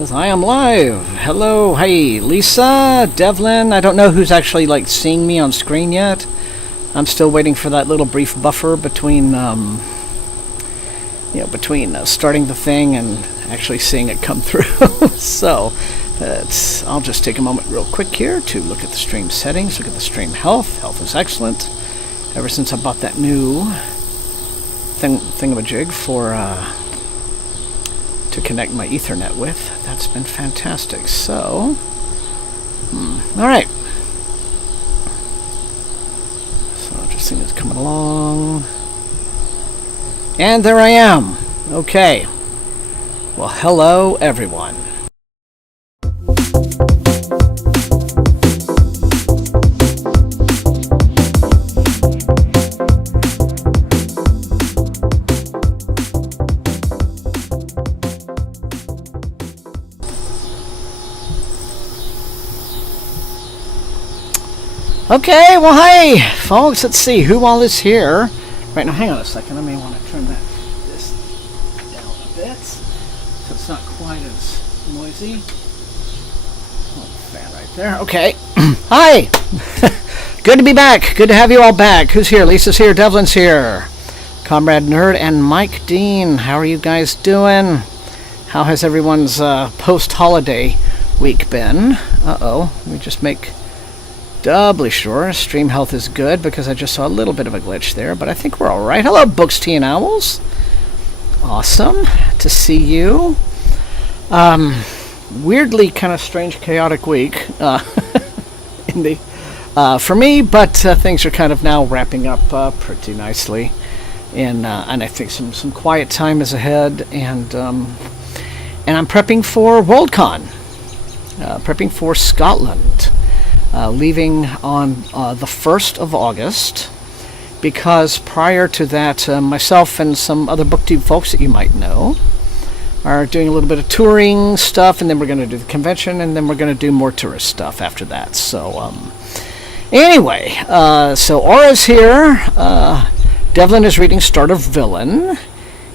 Says, I am live. Hello, hey, Lisa, Devlin. I don't know who's actually like seeing me on screen yet. I'm still waiting for that little brief buffer between, starting the thing and actually seeing it come through. So, I'll just take a moment real quick here to look at the stream settings, look at the stream health. Health is excellent. Ever since I bought that new thingamajig for to connect my Ethernet with, that's been fantastic. So, all right. So just seeing it's coming along, and there I am. Okay. Well, hello everyone. Okay, well, hey, folks, let's see who all is here. Right now, hang on a second. I may want to turn this down a bit so it's not quite as noisy. Oh, fan right there. Okay. Hi. Good to be back. Good to have you all back. Who's here? Lisa's here. Devlin's here. Comrade Nerd and Mike Dean. How are you guys doing? How has everyone's post-holiday week been? Uh-oh. Let me just make doubly sure stream health is good because I just saw a little bit of a glitch there, but I think we're all right. Hello, Books, Tea, and Owls. Awesome to see you. Weirdly kind of strange, chaotic week for me, but things are kind of now wrapping up pretty nicely, and I think some quiet time is ahead, and I'm prepping for Worldcon, prepping for Scotland. Leaving on the 1st of August, because prior to that, myself and some other BookTube folks that you might know are doing a little bit of touring stuff, and then we're going to do the convention, and then we're going to do more tourist stuff after that. So, anyway, so Aura's here. Devlin is reading Start of Villain.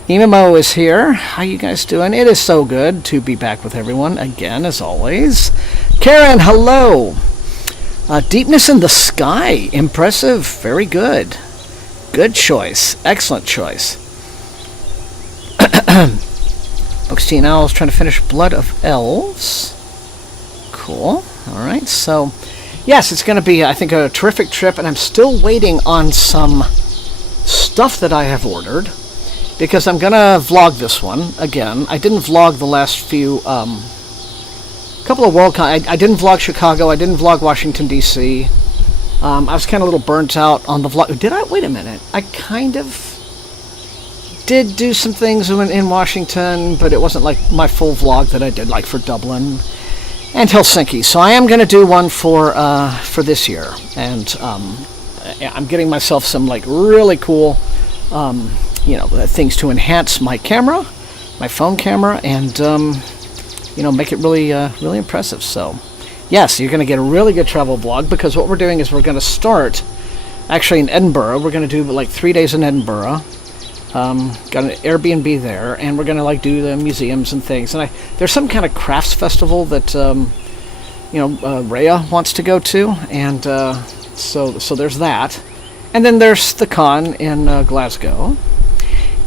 Emimo is here. How you guys doing? It is so good to be back with everyone again, as always. Karen, hello. Deepness in the Sky. Impressive. Very good. Good choice. Excellent choice. Books, Tea, and Owls trying to finish Blood of Elves. Cool. Alright, so yes, it's going to be, I think, a terrific trip, and I'm still waiting on some stuff that I have ordered, because I'm going to vlog this one again. I didn't vlog the last few couple of Worldcon. I didn't vlog Chicago. I didn't vlog Washington, D.C. I was kind of a little burnt out on the vlog. Did I? Wait a minute. I kind of did do some things in Washington, but it wasn't like my full vlog that I did like for Dublin and Helsinki. So I am going to do one for this year, and I'm getting myself some like really cool, things to enhance my camera, my phone camera, and make it really, really impressive. So, yes, you're going to get a really good travel vlog, because what we're doing is we're going to start actually in Edinburgh. We're going to do like 3 days in Edinburgh. Got an Airbnb there, and we're going to like do the museums and things. And there's some kind of crafts festival that Rhea wants to go to, and so there's that. And then there's the con in Glasgow,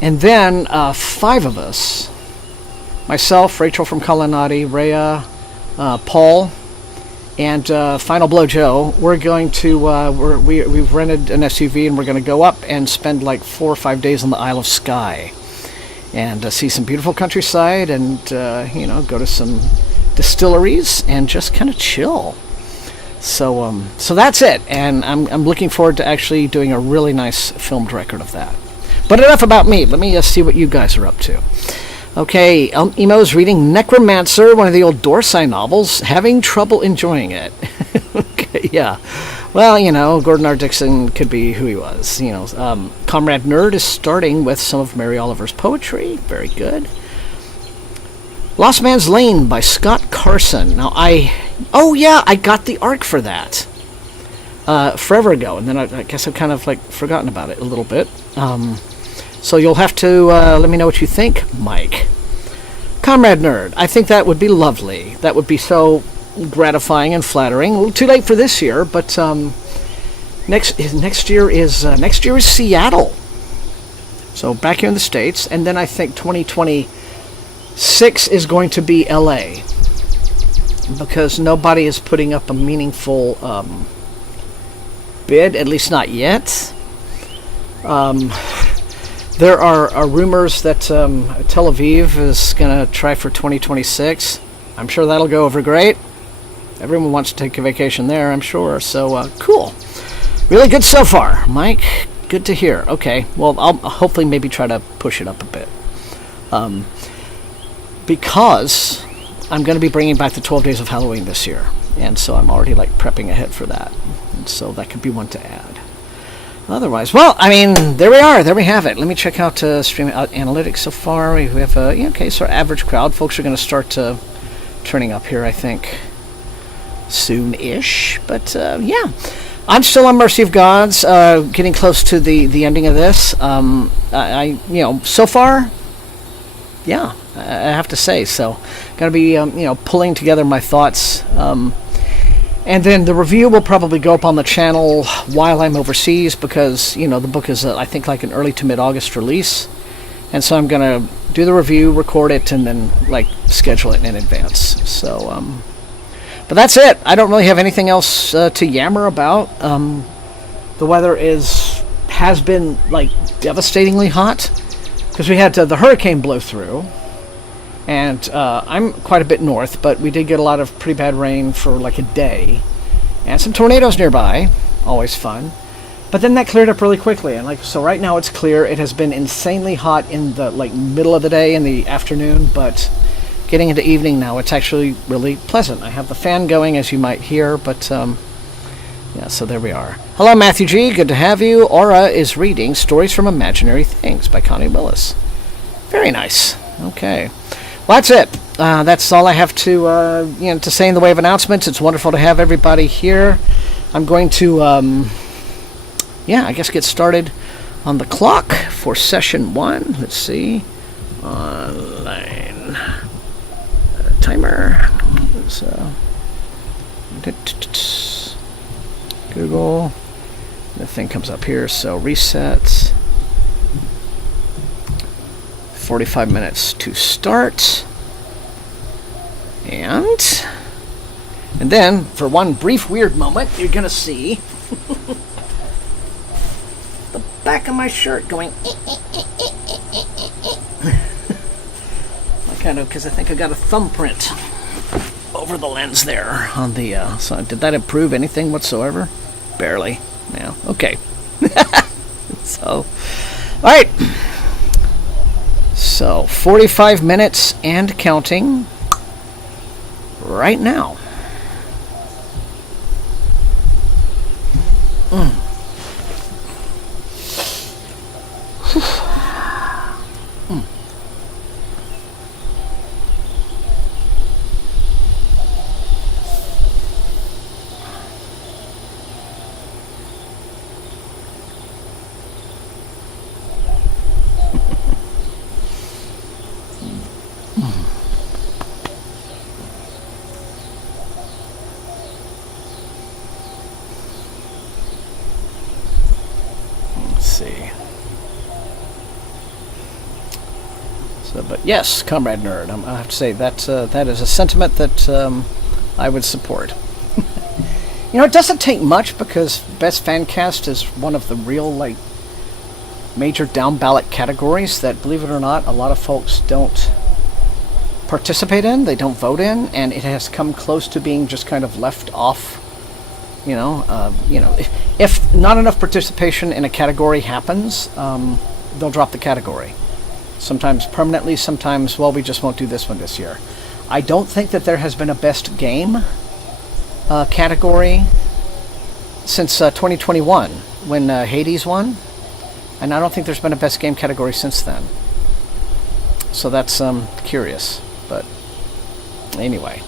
and then 5 of us. Myself, Rachel from Kalanati, Rhea, Paul, and Final Blow Joe. We're going to we've rented an SUV, and we're going to go up and spend like 4 or 5 days on the Isle of Skye, and see some beautiful countryside, and go to some distilleries and just kind of chill. So that's it, and I'm looking forward to actually doing a really nice filmed record of that. But enough about me. Let me see what you guys are up to. Okay, Emo's reading Necromancer, one of the old Dorsey novels, having trouble enjoying it. Okay, yeah. Well, Gordon R. Dixon could be who he was. Comrade Nerd is starting with some of Mary Oliver's poetry. Very good. Lost Man's Lane by Scott Carson. Now, I got the arc for that forever ago, and then I guess I've kind of like forgotten about it a little bit. So you'll have to let me know what you think, Mike. Comrade Nerd, I think that would be lovely. That would be so gratifying and flattering. A little too late for this year, but next year is Seattle. So back here in the States, and then I think 2026 is going to be LA, because nobody is putting up a meaningful bid, at least not yet. There are rumors that Tel Aviv is going to try for 2026. I'm sure that'll go over great. Everyone wants to take a vacation there, I'm sure. So, cool. Really good so far, Mike. Good to hear. Okay, well, I'll hopefully maybe try to push it up a bit. Because I'm going to be bringing back the 12 Days of Halloween this year. And so I'm already, like, prepping ahead for that. And so that could be one to add. Otherwise, well, I mean, there we are. There we have it. Let me check out stream analytics so far. We have, okay, so our average crowd. Folks are going to start turning up here, I think, soon-ish. But, yeah. I'm still on Mercy of Gods, getting close to the ending of this. So far, yeah, I have to say. So, going to be, pulling together my thoughts. And then the review will probably go up on the channel while I'm overseas, because, the book is, I think, like an early to mid-August release. And so I'm going to do the review, record it, and then, like, schedule it in advance. So, but that's it. I don't really have anything else to yammer about. The weather has been, like, devastatingly hot, because we had the hurricane blow through, and I'm quite a bit north, but we did get a lot of pretty bad rain for like a day, and some tornadoes nearby, always fun. But then that cleared up really quickly, and so right now it's clear. It has been insanely hot in the middle of the day, in the afternoon, but getting into evening now, it's actually really pleasant. I have the fan going, as you might hear, but yeah, so there we are. Hello, Matthew G. Good to have you. Aura is reading Stories from Imaginary Things by Connie Willis. Very nice. Okay. Well, that's it. That's all I have to say in the way of announcements. It's wonderful to have everybody here. I'm going to, I guess get started on the clock for session 1. Let's see. Online. Timer. Google. The thing comes up here, so reset. 45 minutes to start. And then, for one brief weird moment, you're going to see the back of my shirt going kind of, because I think I got a thumbprint over the lens there on the, so did that improve anything whatsoever? Barely. Yeah, okay. So, alright. So, 45 minutes and counting right now. But yes, Comrade Nerd, I have to say that is a sentiment that I would support. It doesn't take much, because Best Fancast is one of the real, major down-ballot categories that, believe it or not, a lot of folks don't participate in, they don't vote in, and it has come close to being just kind of left off. If not enough participation in a category happens, they'll drop the category. Sometimes permanently, sometimes, well, we just won't do this one this year. I don't think that there has been a best game category since 2021, when Hades won. And I don't think there's been a best game category since then. So that's curious. But anyway.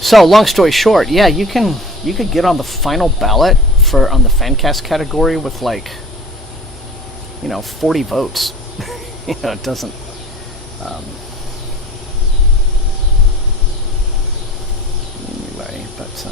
So, long story short, yeah, you could get on the final ballot on the Fancast category with 40 votes. You know, it doesn't. Anyway, but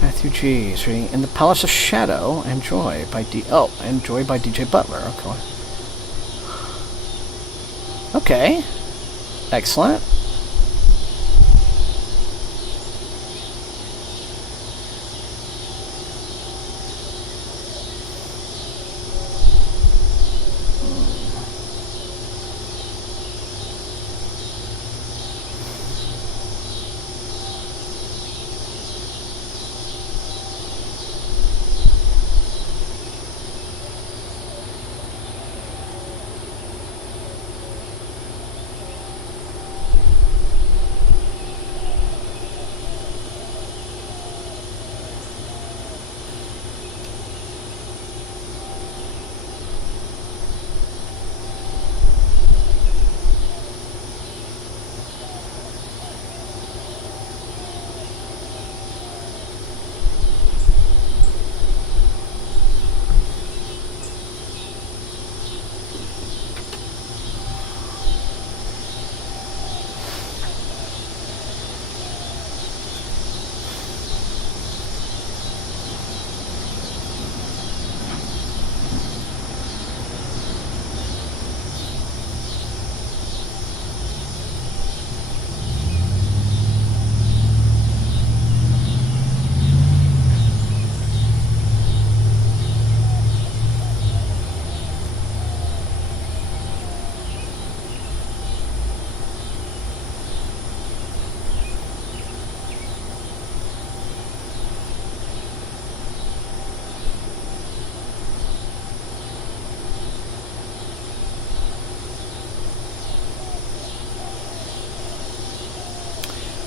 Matthew G. is reading In the Palace of Shadow and Joy by DJ Butler. Okay. Excellent.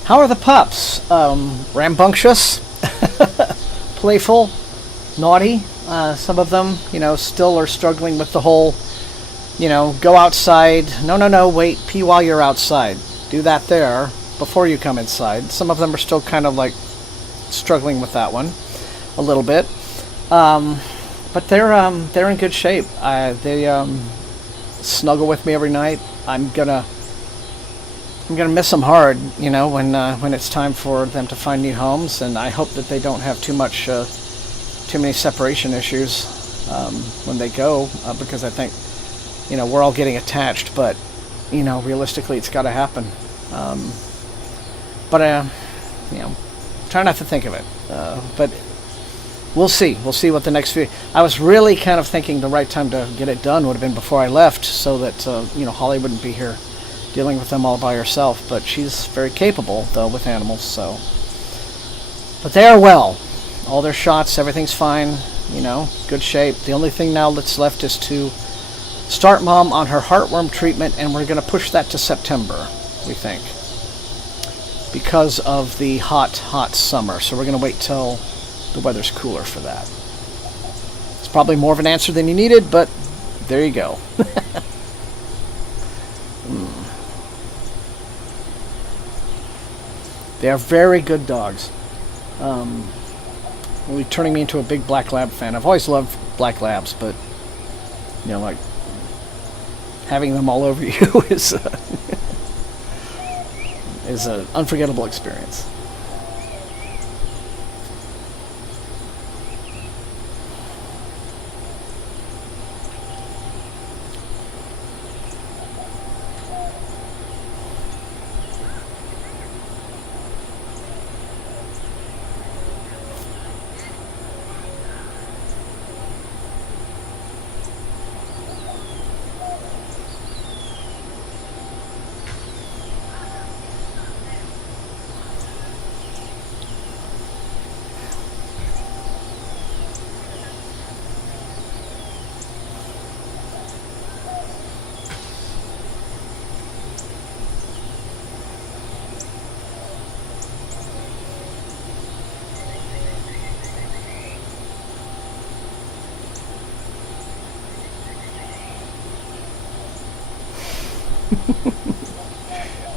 How are the pups? Rambunctious? Playful? Naughty? Some of them, still are struggling with the whole, go outside. No, wait, pee while you're outside. Do that there before you come inside. Some of them are still kind of like struggling with that one a little bit. But they're in good shape. They snuggle with me every night. I'm gonna miss them hard, when it's time for them to find new homes, and I hope that they don't have too many separation issues when they go, because I think, we're all getting attached, but, realistically, it's got to happen. But try not to think of it. But we'll see. We'll see what the next few. I was really kind of thinking the right time to get it done would have been before I left, so that Holly wouldn't be here dealing with them all by herself, but she's very capable, though, with animals, so. But they are well. All their shots, everything's fine, good shape. The only thing now that's left is to start Mom on her heartworm treatment, and we're going to push that to September, we think, because of the hot summer. So we're going to wait till the weather's cooler for that. It's probably more of an answer than you needed, but there you go. They are very good dogs. Really turning me into a big black lab fan. I've always loved black labs, but like having them all over you is an unforgettable experience.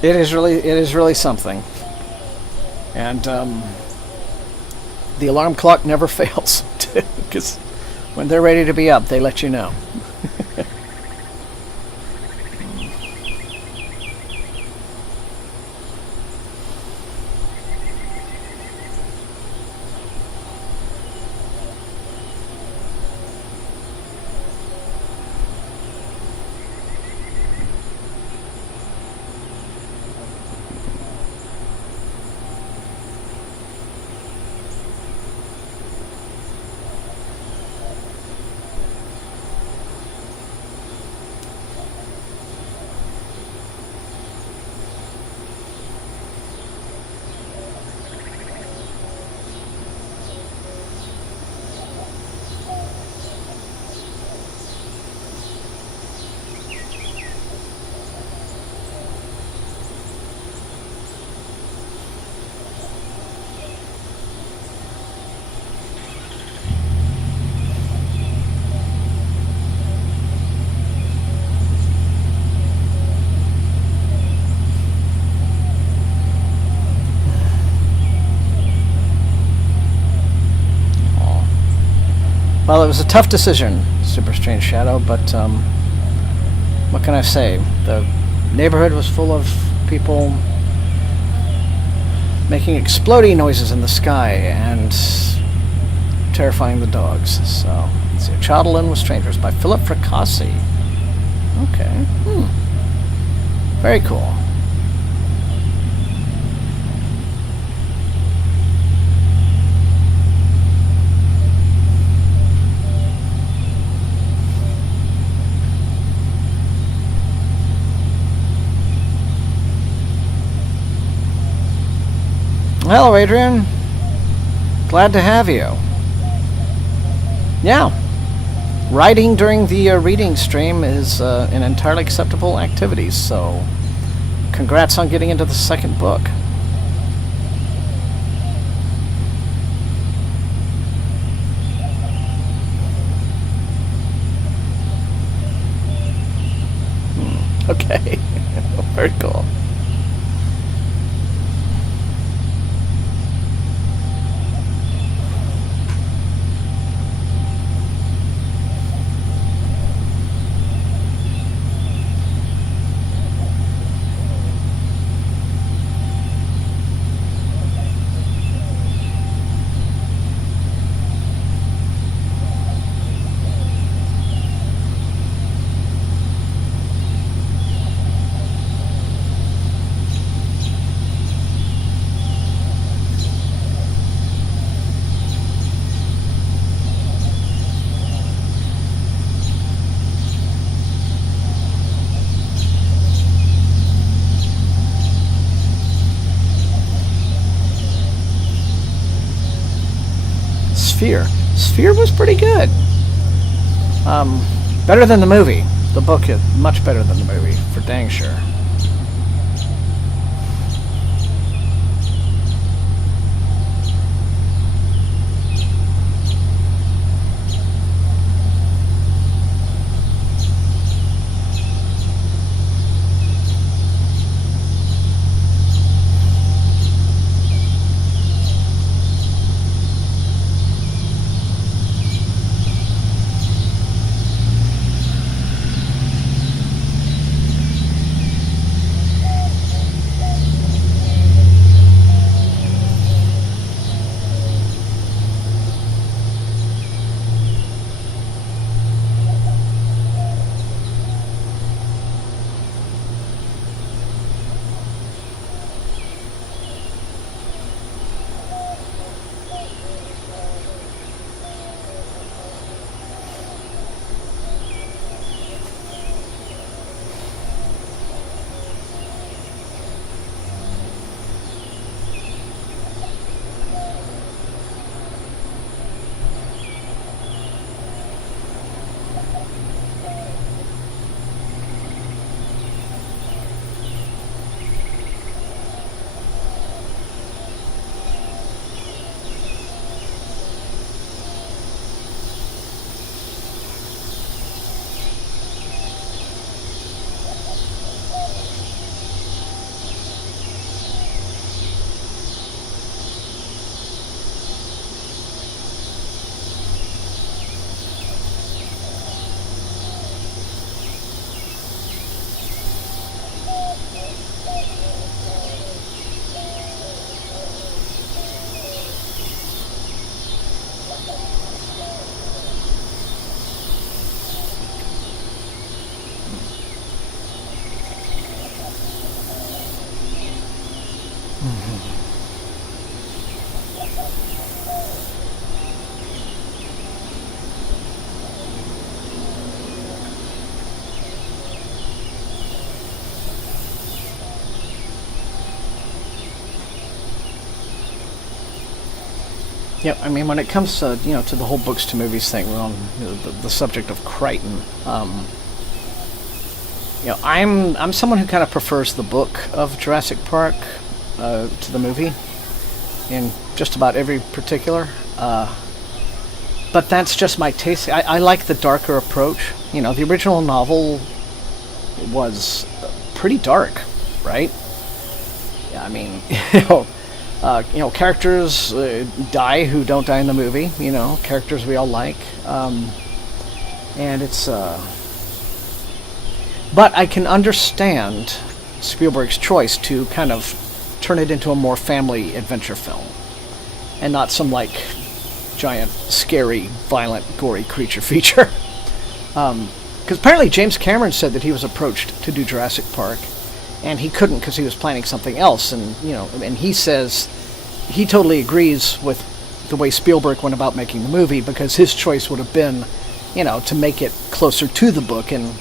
It is really something. And the alarm clock never fails, because when they're ready to be up, they let you know. Well, it was a tough decision, Super Strange Shadow, but what can I say? The neighborhood was full of people making exploding noises in the sky and terrifying the dogs. So, let's see. Childlin with Strangers by Philip Fracassi. Okay. Very cool. Hello, Adrian. Glad to have you. Yeah. Writing during the reading stream is an entirely acceptable activity, so congrats on getting into the second book. Okay. Very cool. Sphere was pretty good. Better than the movie. The book is much better than the movie, for dang sure. Yeah, I mean, when it comes to to the whole books to movies thing, well, the subject of Crichton, I'm someone who kind of prefers the book of Jurassic Park to the movie in just about every particular. But that's just my taste. I like the darker approach. The original novel was pretty dark, right? Yeah, I mean, characters die who don't die in the movie. Characters we all like, and it's. But I can understand Spielberg's choice to kind of turn it into a more family adventure film, and not some giant, scary, violent, gory creature feature. Because apparently James Cameron said that he was approached to do Jurassic Park, and he couldn't because he was planning something else. And and he says he totally agrees with the way Spielberg went about making the movie, because his choice would have been, to make it closer to the book and,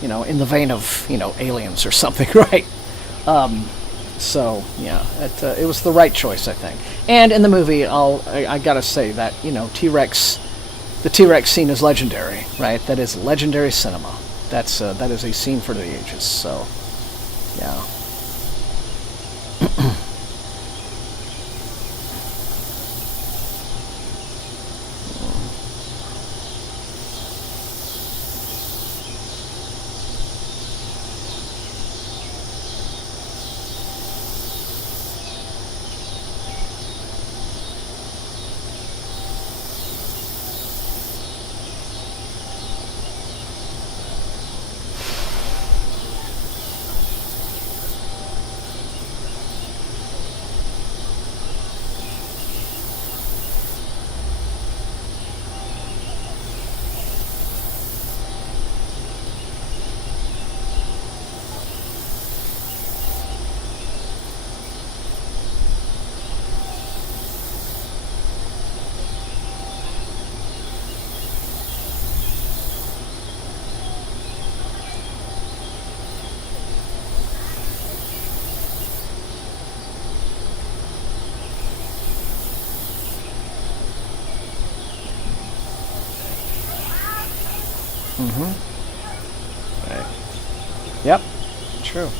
in the vein of, Aliens or something, right? So yeah, it was the right choice, I think. And in the movie, I gotta say that the T-Rex scene is legendary, right? That is legendary cinema. That is a scene for the ages. So yeah. Right. Yep. True.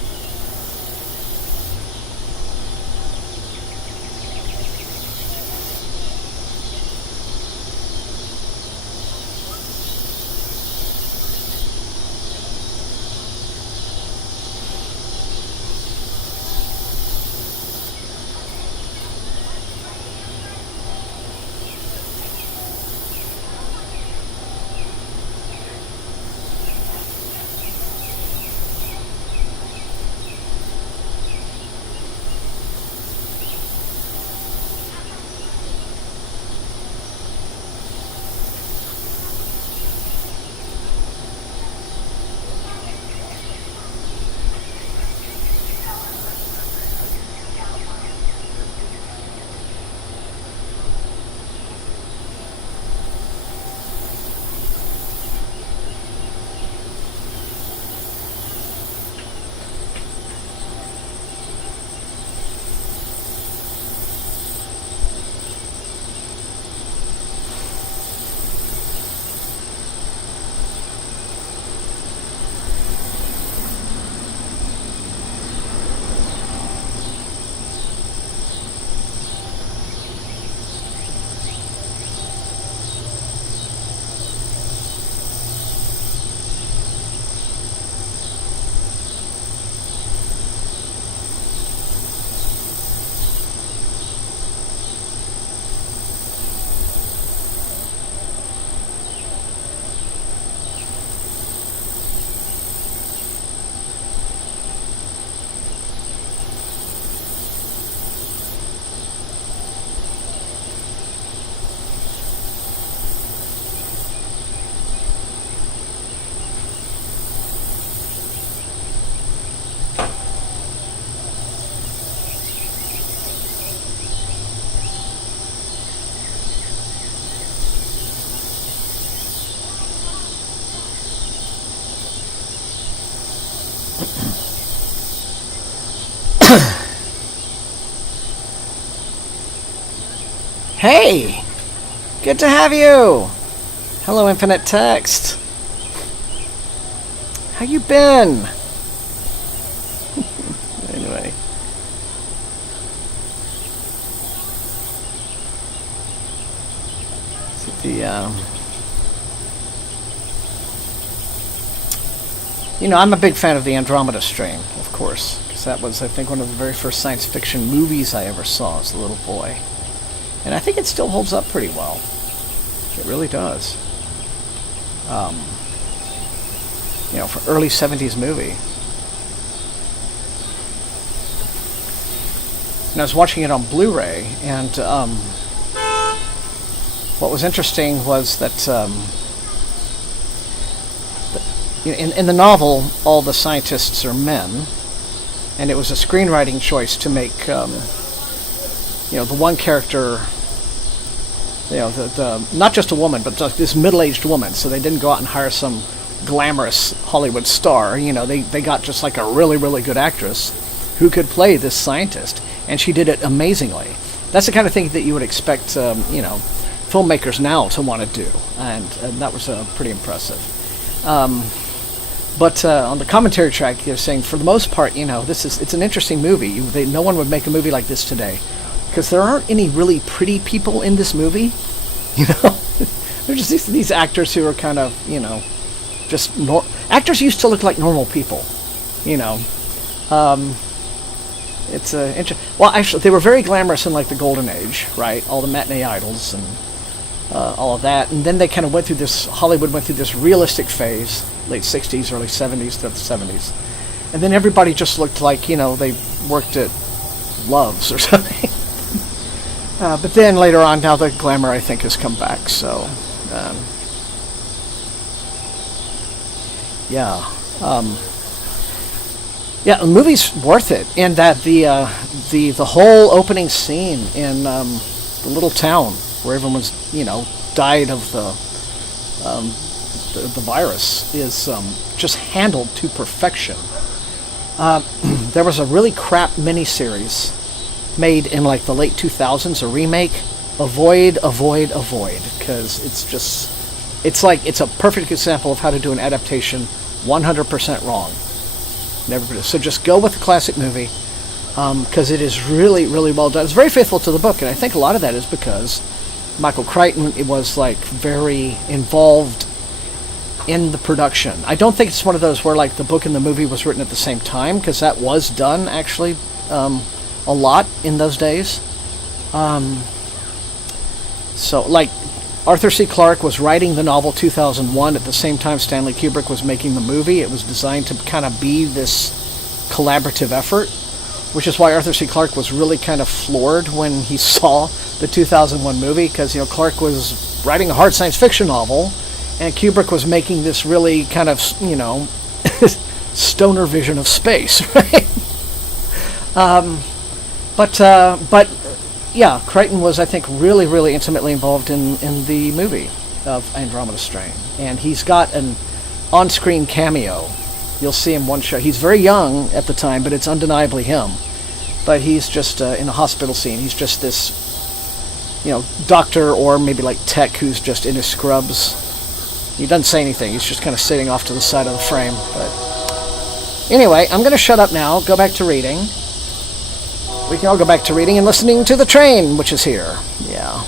Hey! Good to have you! Hello, Infinite Text. How you been? Anyway. I'm a big fan of the Andromeda Strain, of course, because that was, I think, one of the very first science fiction movies I ever saw as a little boy. And I think it still holds up pretty well. It really does. For early 70s movie. And I was watching it on Blu-ray, and what was interesting was that in the novel, all the scientists are men, and it was a screenwriting choice to make the one character, the not just a woman, but this middle-aged woman. So they didn't go out and hire some glamorous Hollywood star. They got just like a really, really good actress who could play this scientist, and she did it amazingly. That's the kind of thing that you would expect, filmmakers now to want to do, and that was pretty impressive. But on the commentary track, they're saying, for the most part, it's an interesting movie. No one would make a movie like this today, because there aren't any really pretty people in this movie. They're just these actors who are kind of, actors used to look like normal people. It's well, actually, they were very glamorous in like the Golden Age, right? All the matinee idols and all of that, and then they kind of Hollywood went through this realistic phase, late 60s, early 70s to the 70s, and then everybody just looked like, they worked at Love's or something. But then later on, now the glamour, I think, has come back, so, the movie's worth it, and that the whole opening scene in the little town where everyone's died of the virus is just handled to perfection. There was a really crap miniseries made in like the late 2000s, a remake. Avoid, because it's a perfect example of how to do an adaptation 100% wrong. Never. So just go with the classic movie, because it is really, really well done. It's very faithful to the book, and I think a lot of that is because Michael Crichton was like very involved in the production. I don't think it's one of those where like the book and the movie was written at the same time, because that was done actually a lot in those days. So like Arthur C. Clarke was writing the novel 2001 at the same time Stanley Kubrick was making the movie. It was designed to kind of be this collaborative effort, which is why Arthur C. Clarke was really kind of floored when he saw the 2001 movie, because Clarke was writing a hard science fiction novel, and Kubrick was making this really kind of stoner vision of space, right? But yeah, Crichton was, I think, really, really intimately involved in the movie of Andromeda Strain, and he's got an on-screen cameo. You'll see him one shot. He's very young at the time, but it's undeniably him. But he's just in a hospital scene. He's just this, doctor or maybe like tech who's just in his scrubs. He doesn't say anything. He's just kind of sitting off to the side of the frame. But anyway, I'm going to shut up now, go back to reading. We can all go back to reading and listening to the train, which is here. Yeah.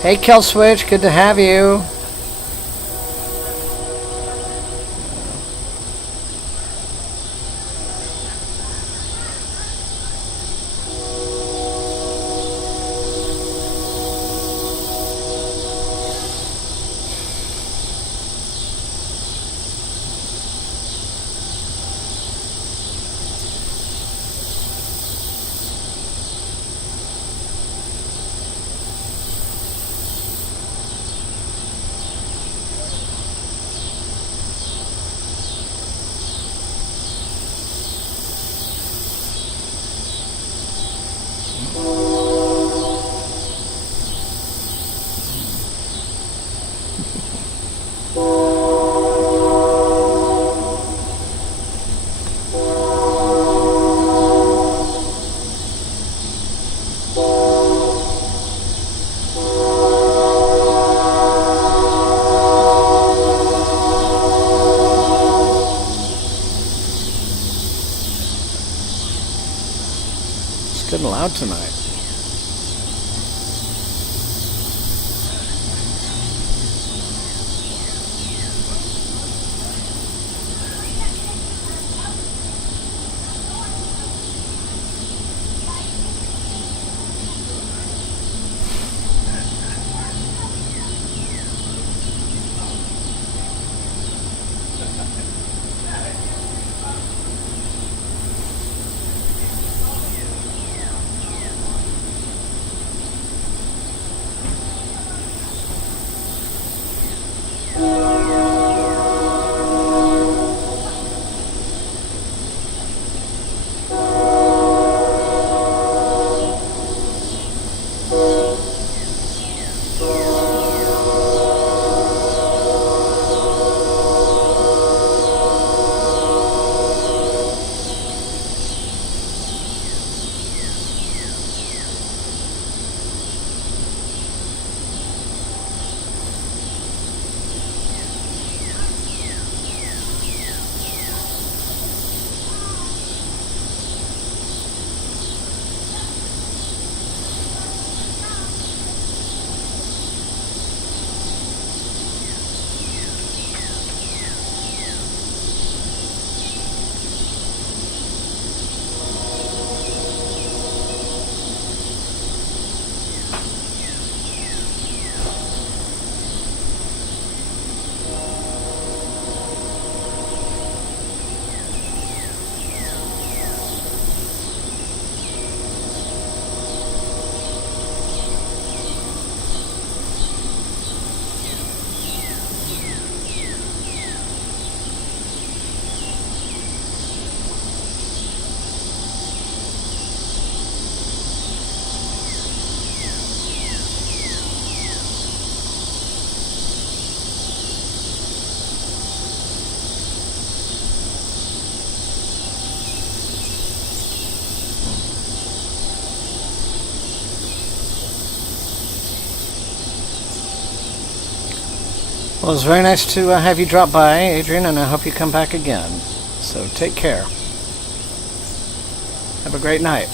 Hey, Killswitch, good to have you. loud tonight. Well, it was very nice to have you drop by, Adrian, and I hope you come back again. So take care. Have a great night.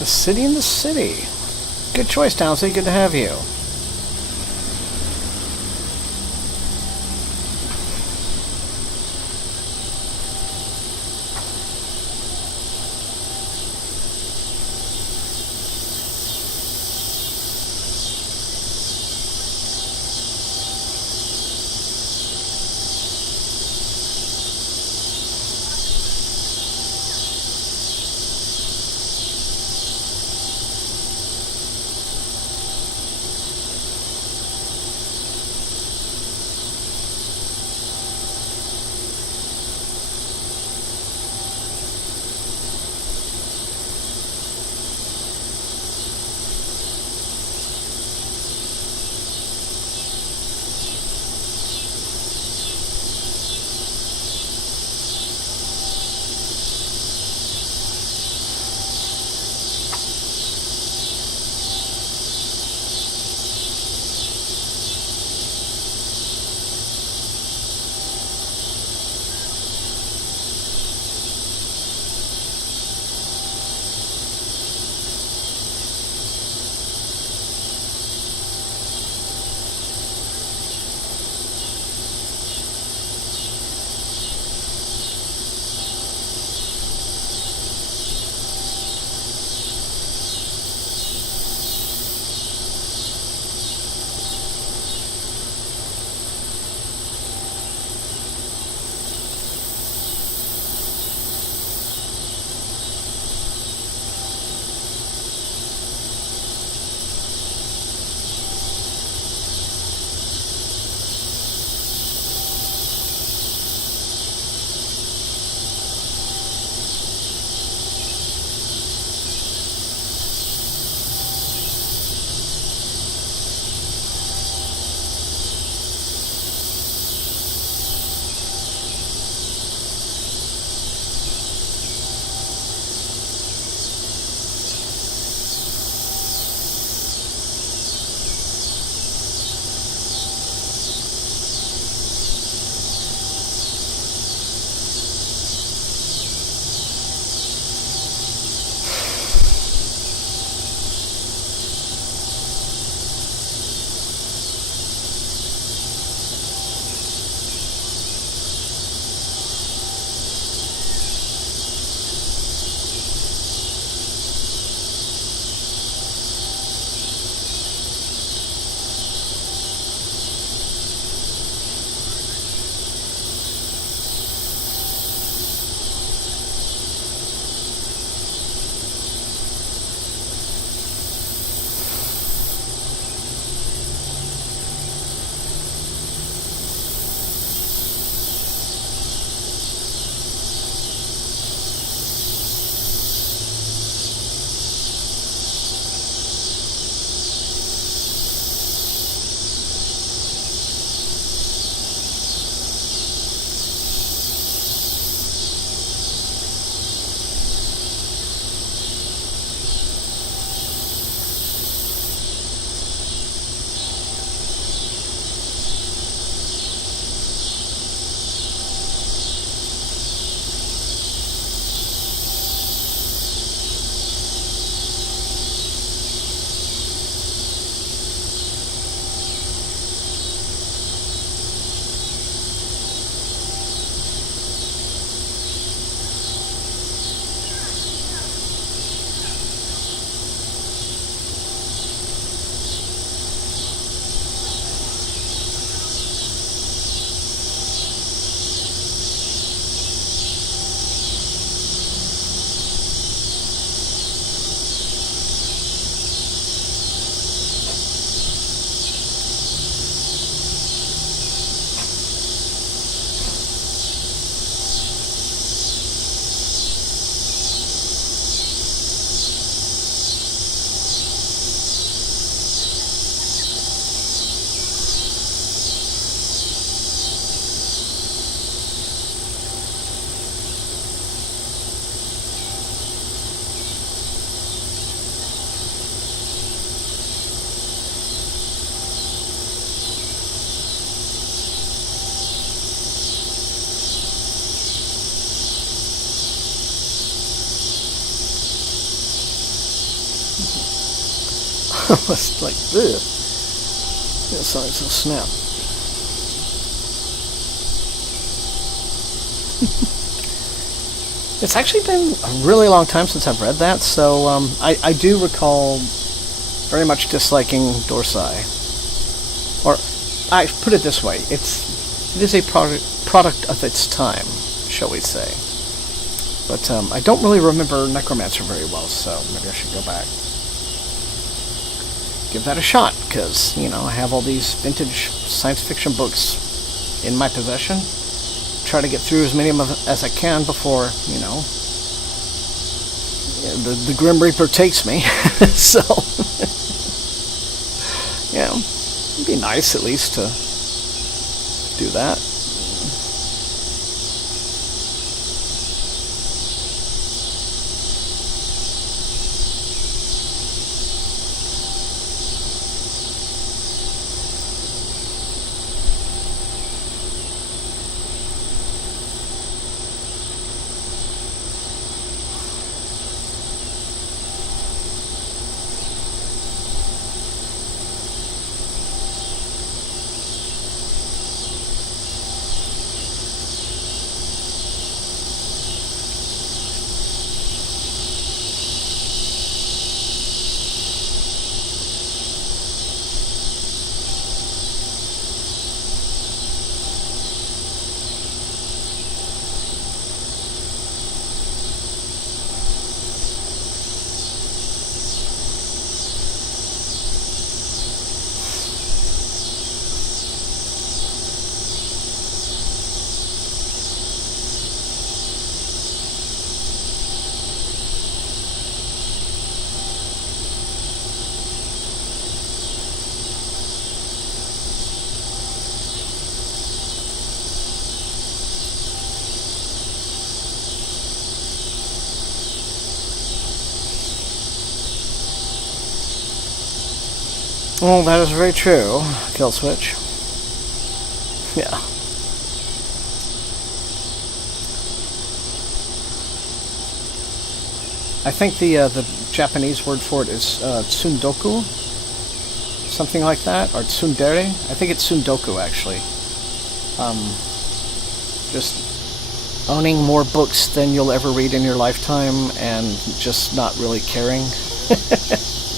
The city in the city. Good choice, Townsley. Good to have you. It's like, ugh. Yeah, sorry, it's a snap. It's actually been a really long time since I've read that, so I do recall very much disliking Dorsai. Or, I put it this way, it is a product of its time, shall we say. But I don't really remember Necromancer very well, so maybe I should go back. Give that a shot, because, you know, I have all these vintage science fiction books in my possession. Try to get through as many of them as I can before, you know, the Grim Reaper takes me. So, you know, it'd be nice at least to do that. Well, that is very true, Kill Switch. Yeah. I think the Japanese word for it is tsundoku, something like that, or tsundere. I think it's tsundoku, actually. Just owning more books than you'll ever read in your lifetime, and just not really caring.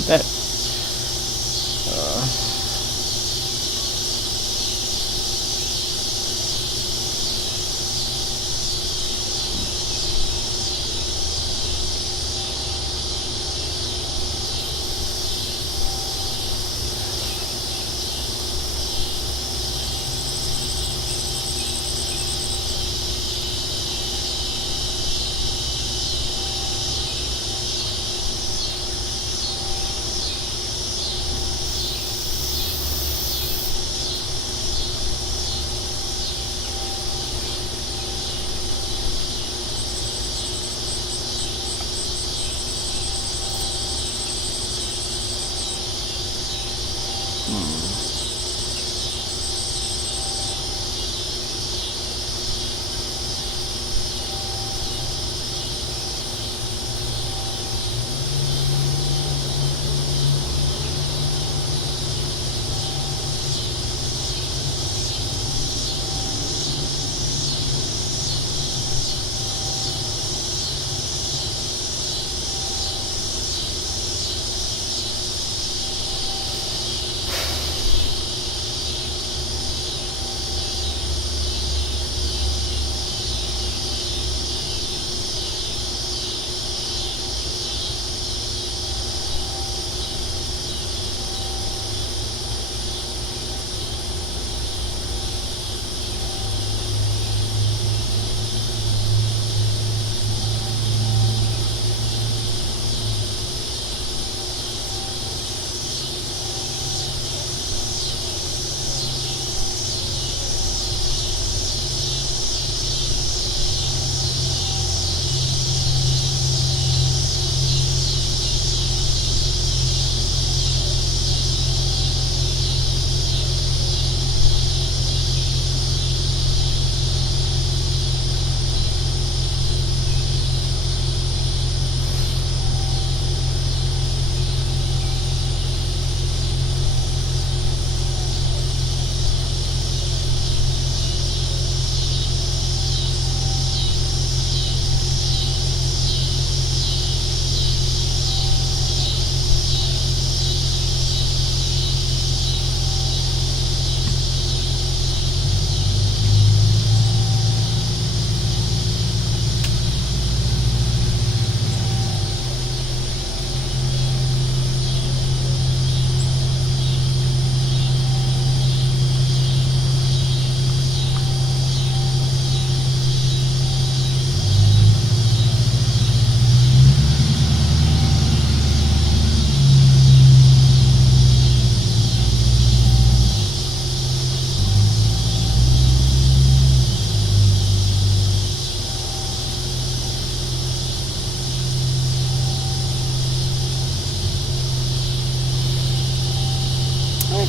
That.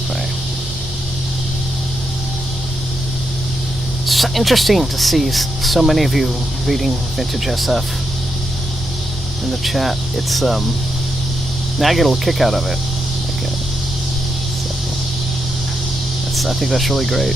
Right. It's interesting to see so many of you reading Vintage SF in the chat. It's I get a little kick out of it. Okay. So I think that's really great.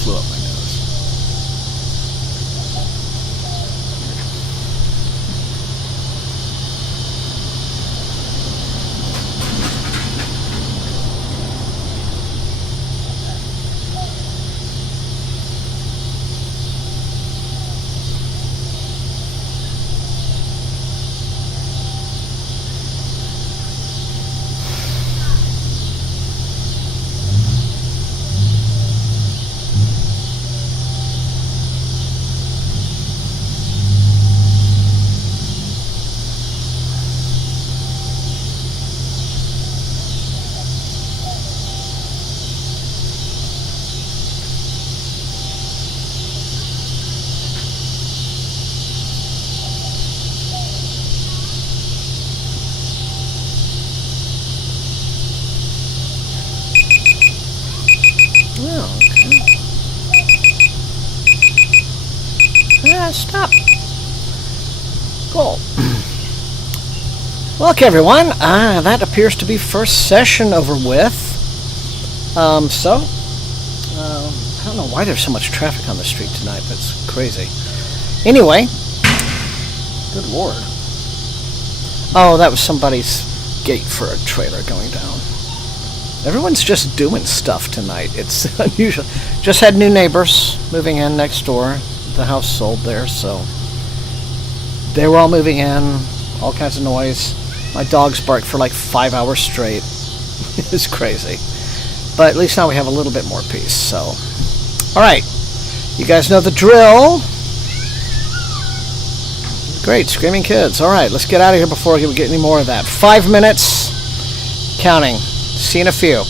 Flew up my nose. Stop. Cool. Well, okay, everyone. That appears to be first session over with. I don't know why there's so much traffic on the street tonight, but it's crazy. Anyway. Good Lord. Oh, that was somebody's gate for a trailer going down. Everyone's just doing stuff tonight. It's unusual. Just had new neighbors moving in next door. The house sold there, so they were all moving in, all kinds of noise. My dogs barked for like 5 hours straight. It was crazy. But at least now we have a little bit more peace, so. Alright, you guys know the drill. Great, screaming kids. Alright, let's get out of here before we get any more of that. 5 minutes, counting. See you in a few.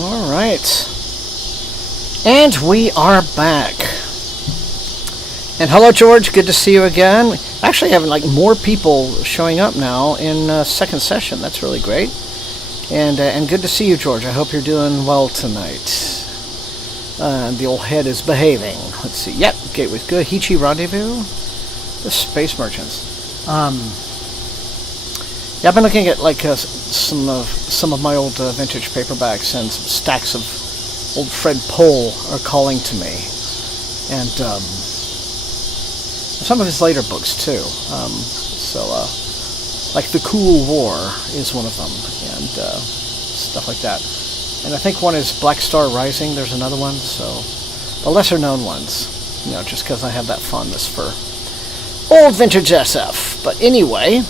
All right. And we are back. And hello, George. Good to see you again. Actually, having like more people showing up now in second session. That's really great. And good to see you, George. I hope you're doing well tonight. The old head is behaving. Let's see. Yep, Gateway's good. Hichi Rendezvous. The Space Merchants. Yeah, I've been looking at like some of my old vintage paperbacks, and some stacks of old Fred Pohl are calling to me, and some of his later books too. Like The Cool War is one of them, and stuff like that. And I think one is Black Star Rising. There's another one. So the lesser known ones, just because I have that fondness for old vintage SF. But anyway,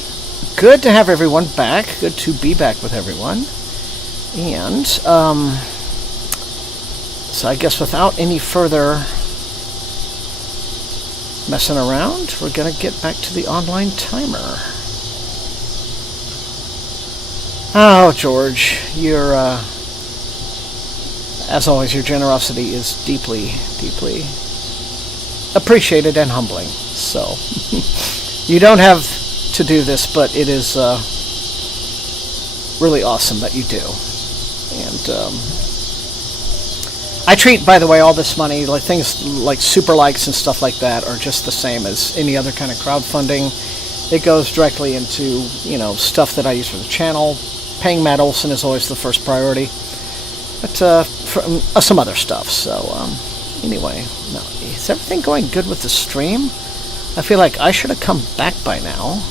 good to have everyone back. Good to be back with everyone. And so I guess without any further messing around, we're going to get back to the online timer. Oh, George, you're, as always, your generosity is deeply, deeply appreciated and humbling. So, you don't have to do this, but it is really awesome that you do. And I treat, by the way, all this money, like things like super likes and stuff like that, are just the same as any other kind of crowdfunding. It goes directly into, stuff that I use for the channel. Paying Matt Olson is always the first priority, but some other stuff. So anyway, no, is everything going good with the stream? I feel like I should have come back by now.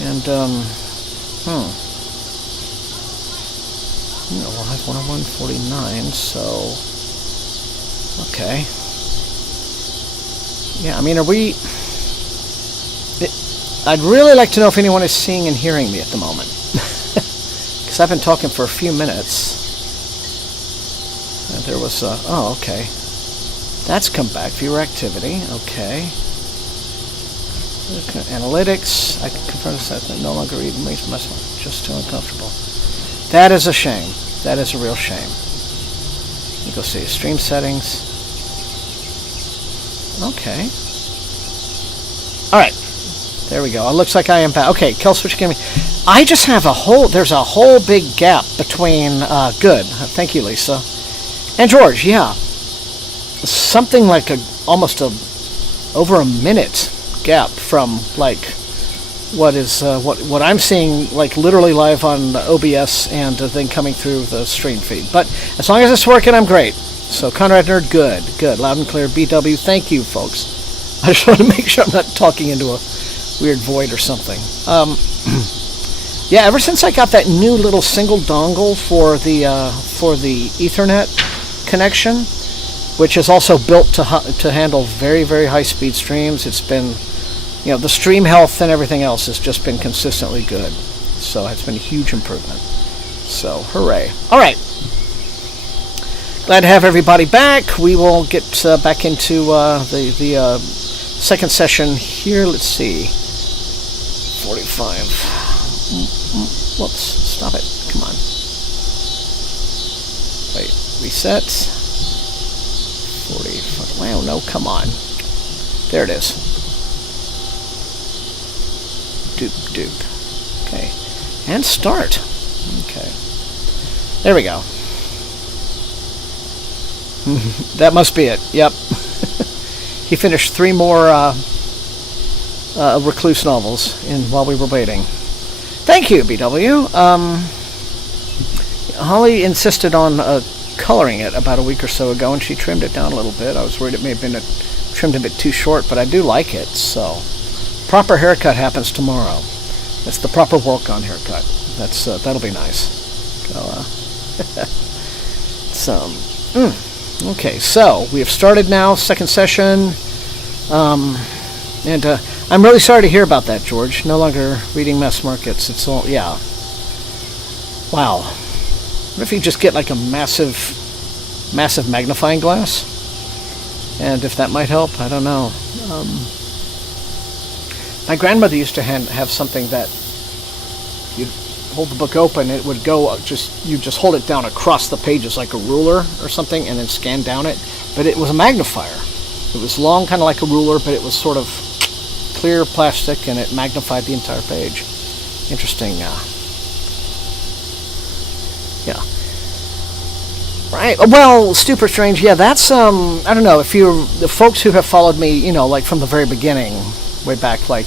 And we'll have 101.49. So okay. Yeah, I mean, are we? I'd really like to know if anyone is seeing and hearing me at the moment. Because I've been talking for a few minutes. And there was oh, okay. That's come back. Viewer activity. Okay. Analytics. I can confirm that I no longer read makes my just too uncomfortable. That is a shame. That is a real shame. You go see stream settings. Okay. All right. There we go. It looks like I am back. Okay, Kill Switch gave me. I just have there's a whole big gap between, good. Thank you, Lisa. And George, yeah. Something like almost over a minute gap from, like, what I'm seeing, like, literally live on OBS and then coming through the stream feed. But as long as it's working, I'm great. So, Conrad Nerd, good. Loud and clear. BW, thank you, folks. I just want to make sure I'm not talking into a weird void or something. Yeah, ever since I got that new little single dongle for the Ethernet connection, which is also built to handle very, very high speed streams, it's been, the stream health and everything else has just been consistently good. So it's been a huge improvement. So hooray! All right, glad to have everybody back. We will get back into the second session here. Let's see. 45. Whoops. Stop it. Come on. Wait. Reset. 45. Wow, no, come on. There it is. Dupe. Okay. And start. Okay. There we go. That must be it. Yep. He finished 3 more Recluse novels while we were waiting. Thank you, BW. Holly insisted on coloring it about a week or so ago, and she trimmed it down a little bit. I was worried it may have been trimmed a bit too short, but I do like it. So, proper haircut happens tomorrow. That's the proper walk-on haircut. That'll be nice. So, okay, so we have started now, second session. And I'm really sorry to hear about that, George. No longer reading mass markets. It's all, yeah. Wow. What if you just get like a massive magnifying glass? And if that might help, I don't know. My grandmother used to have something that hold the book open, it would go you just hold it down across the pages like a ruler or something, and then scan down it. But it was a magnifier. It was long, kind of like a ruler, but it was sort of clear plastic, and it magnified the entire page. Interesting. Yeah. Right. Well, Super Strange. Yeah, that's I don't know if the folks who have followed me, you know, like from the very beginning, way back, like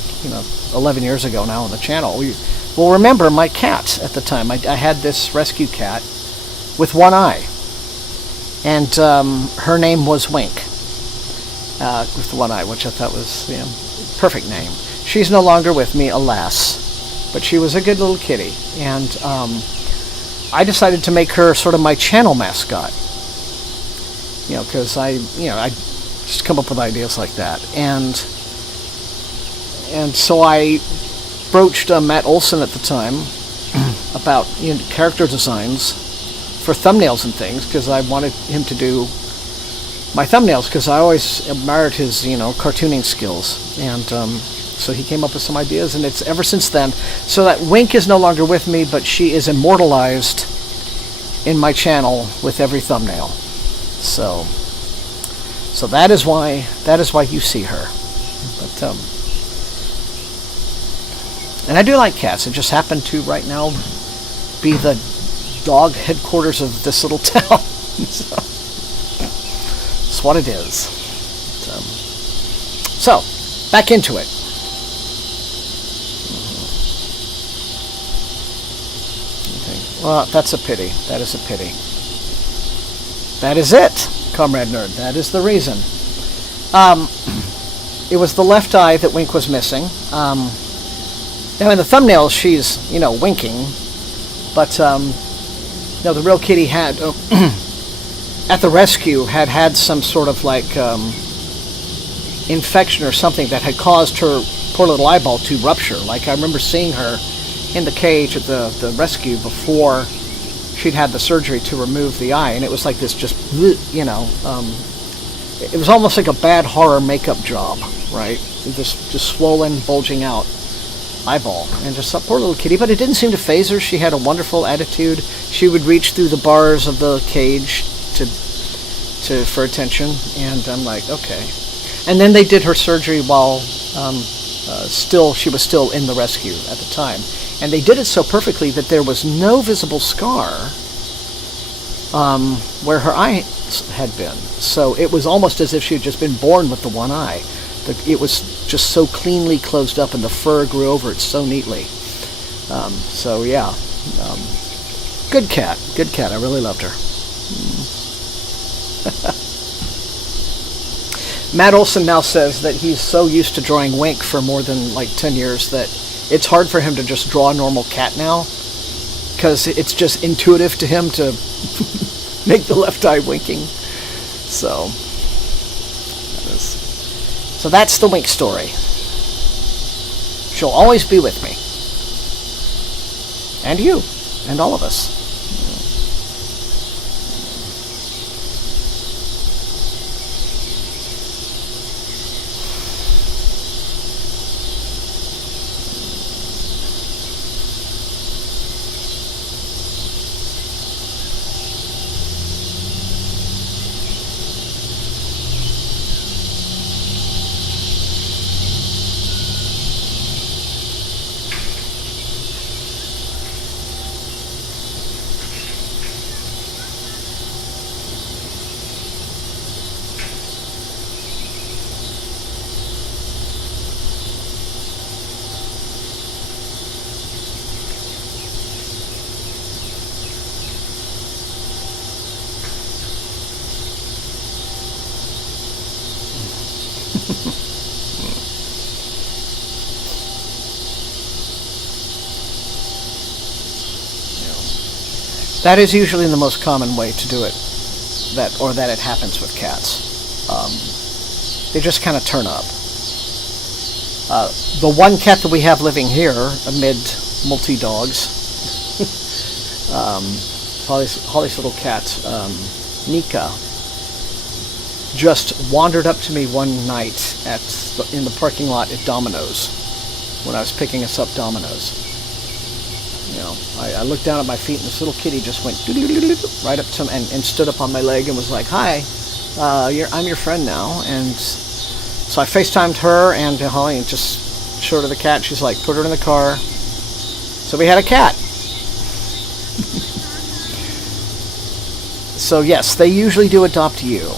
11 years ago now on the channel, will remember my cat at the time. I had this rescue cat with one eye, and her name was Wink, with one eye, which I thought was perfect name. She's no longer with me, alas, but she was a good little kitty, and I decided to make her sort of my channel mascot, because I just come up with ideas like that, and so I broached Matt Olson at the time about character designs for thumbnails and things, because I wanted him to do my thumbnails, because I always admired his cartooning skills, and so he came up with some ideas, and it's ever since then. So that Wink is no longer with me, but she is immortalized in my channel with every thumbnail. So that is why you see her. But and I do like cats. It just happened to right now be the dog headquarters of this little town. So it's what it is. So back into it. Well, that's a pity. That is a pity. That is it, Comrade Nerd. That is the reason. It was the left eye that Wink was missing. Now in the thumbnail, she's, winking, but the real kitty had, at the rescue, had some sort of like infection or something that had caused her poor little eyeball to rupture. Like I remember seeing her in the cage at the rescue before she'd had the surgery to remove the eye, and it was like this just, it was almost like a bad horror makeup job, right? Just swollen, bulging out eyeball, and just a poor little kitty, but it didn't seem to faze her. She had a wonderful attitude. She would reach through the bars of the cage for attention, and I'm like, okay. And then they did her surgery while she was still in the rescue at the time. And they did it so perfectly that there was no visible scar where her eye had been. So it was almost as if she had just been born with the one eye. It was just so cleanly closed up, and the fur grew over it so neatly. So yeah, good cat. Good cat. I really loved her. Matt Olson now says that he's so used to drawing Wink for more than like 10 years that it's hard for him to just draw a normal cat now, because it's just intuitive to him to make the left eye winking. So that's the Wink story. She'll always be with me. And you. And all of us. That is usually the most common way to do it, that it happens with cats. They just kind of turn up. The one cat that we have living here, amid multi-dogs, Holly's little cat, Nika, just wandered up to me one night in the parking lot at Domino's, when I was picking us up Domino's. I looked down at my feet, and this little kitty just went right up to me and stood up on my leg and was like, "Hi, I'm your friend now." And so I FaceTimed her and Holly and just showed her the cat. She's like, "Put her in the car." So we had a cat. So yes, they usually do adopt you.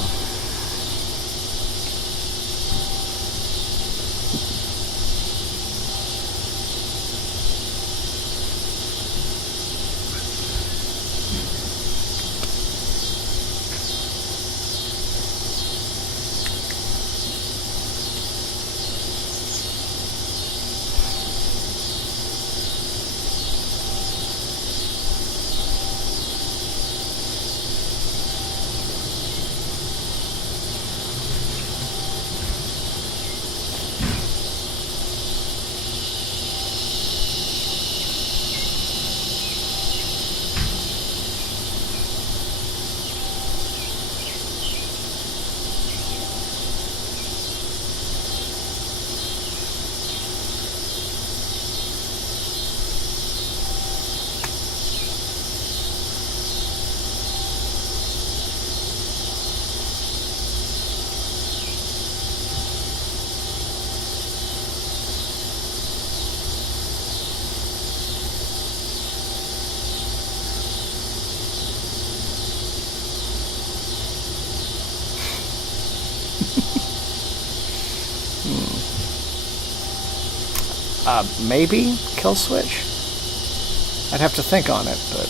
Maybe kill switch. I'd have to think on it, but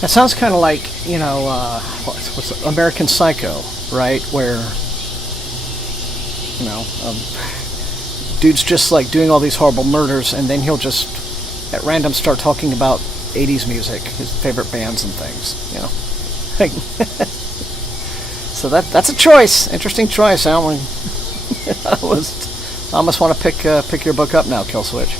that sounds kind of like, what's American Psycho, right? Where, dude's just like doing all these horrible murders, and then he'll just at random start talking about 80s music, his favorite bands and things, So that's a choice. Interesting choice. I almost want to pick your book up now, Kill Switch.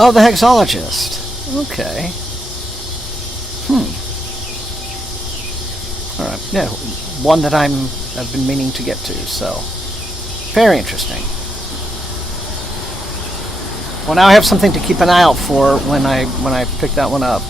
Oh, the hexologist. Okay. All right. Yeah, one that I've been meaning to get to. So, very interesting. Well, now I have something to keep an eye out for when I pick that one up.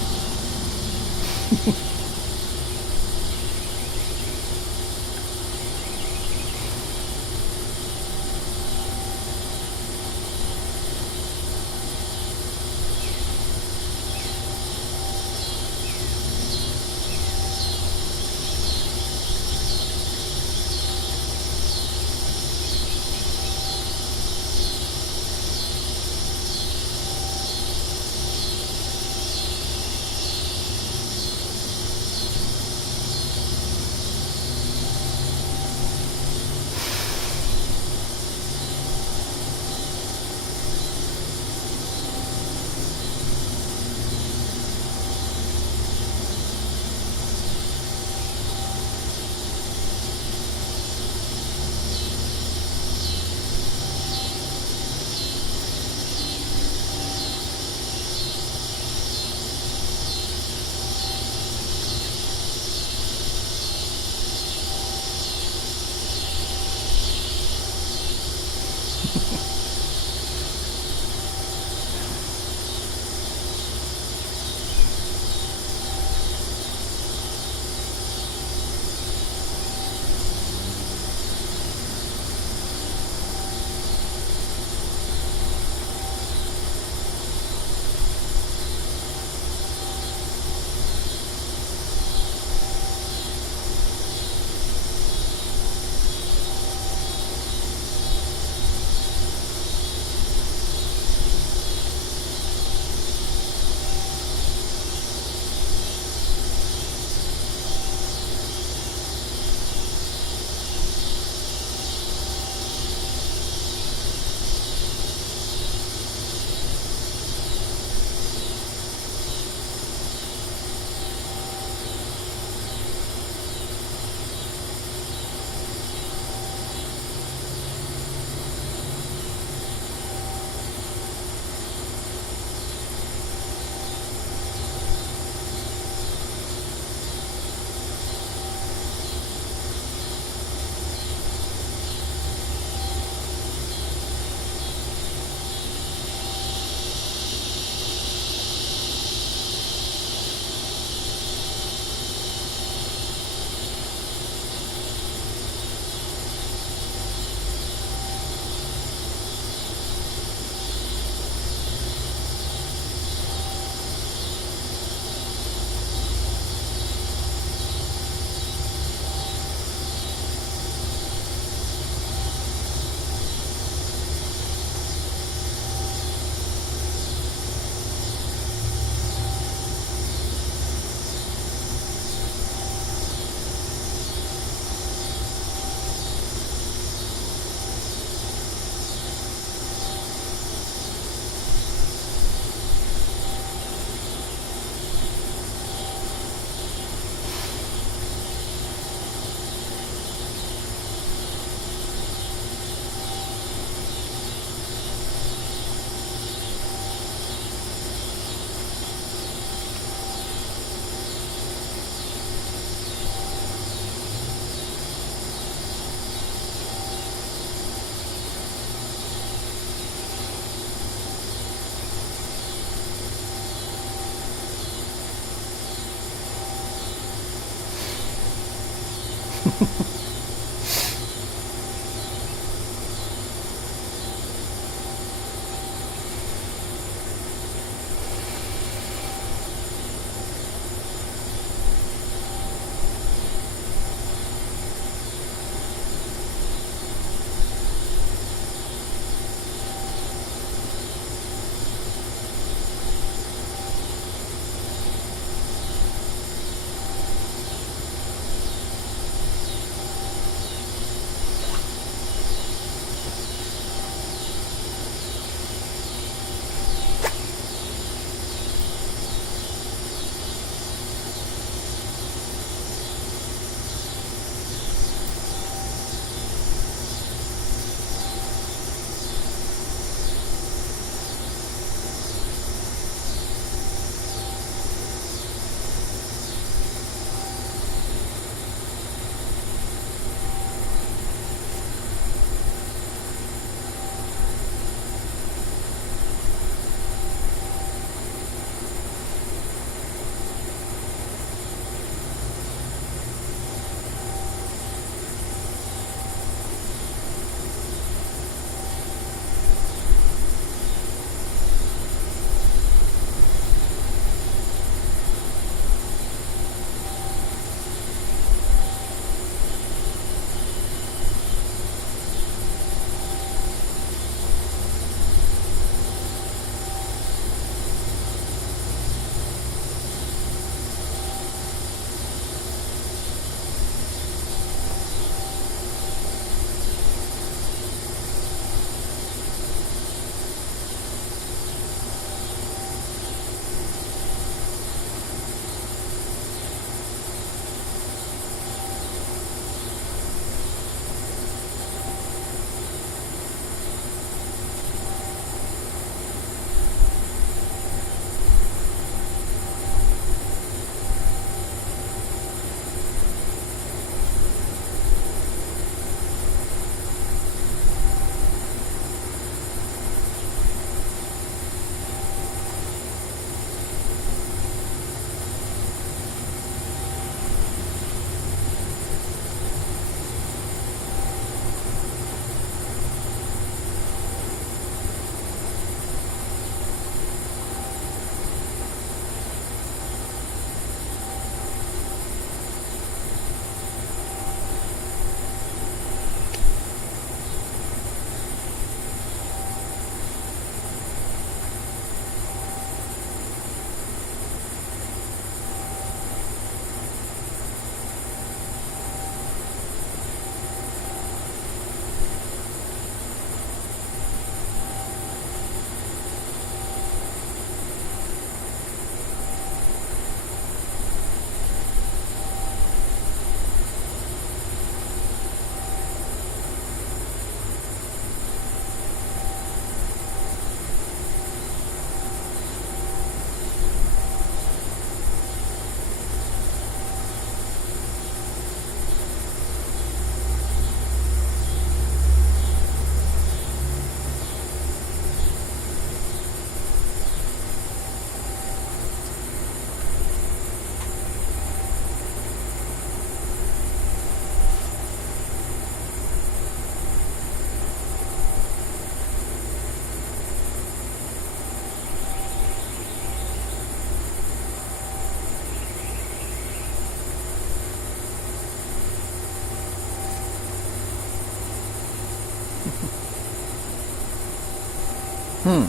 Okay.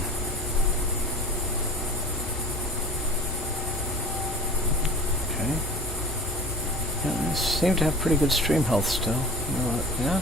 Yeah, I seem to have pretty good stream health still. You know what? Yeah.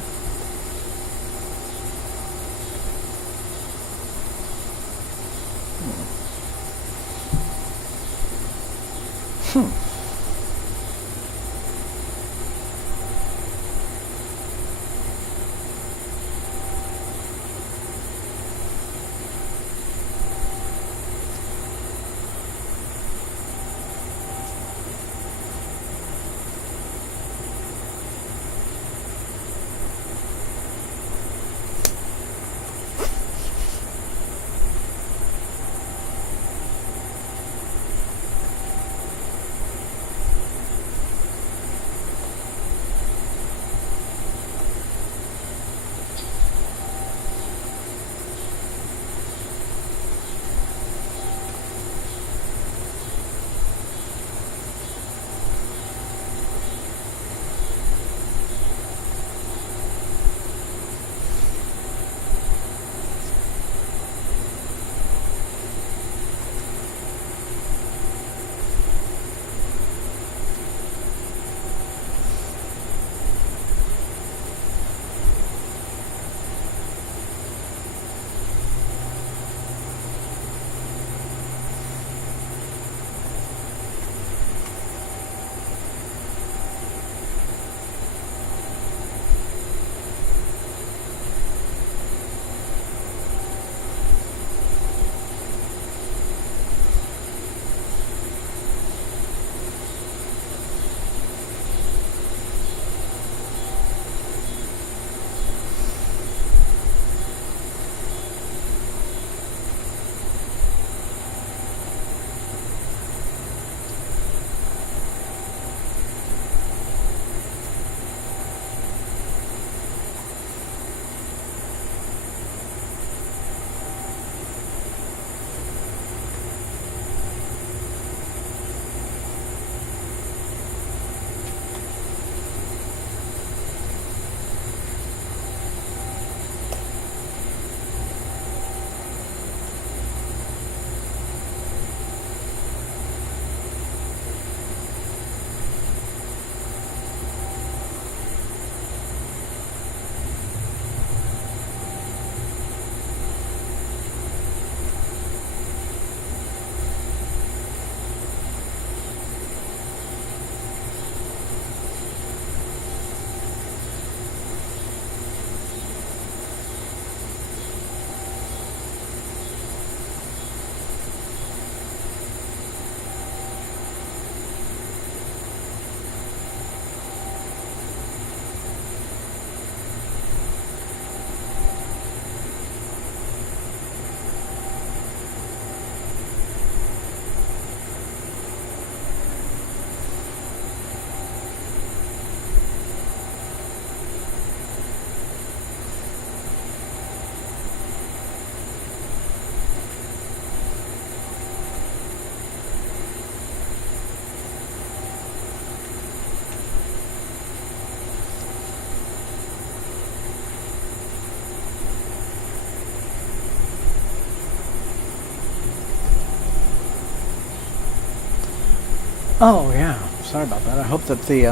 Oh, yeah. Sorry about that. I hope that the,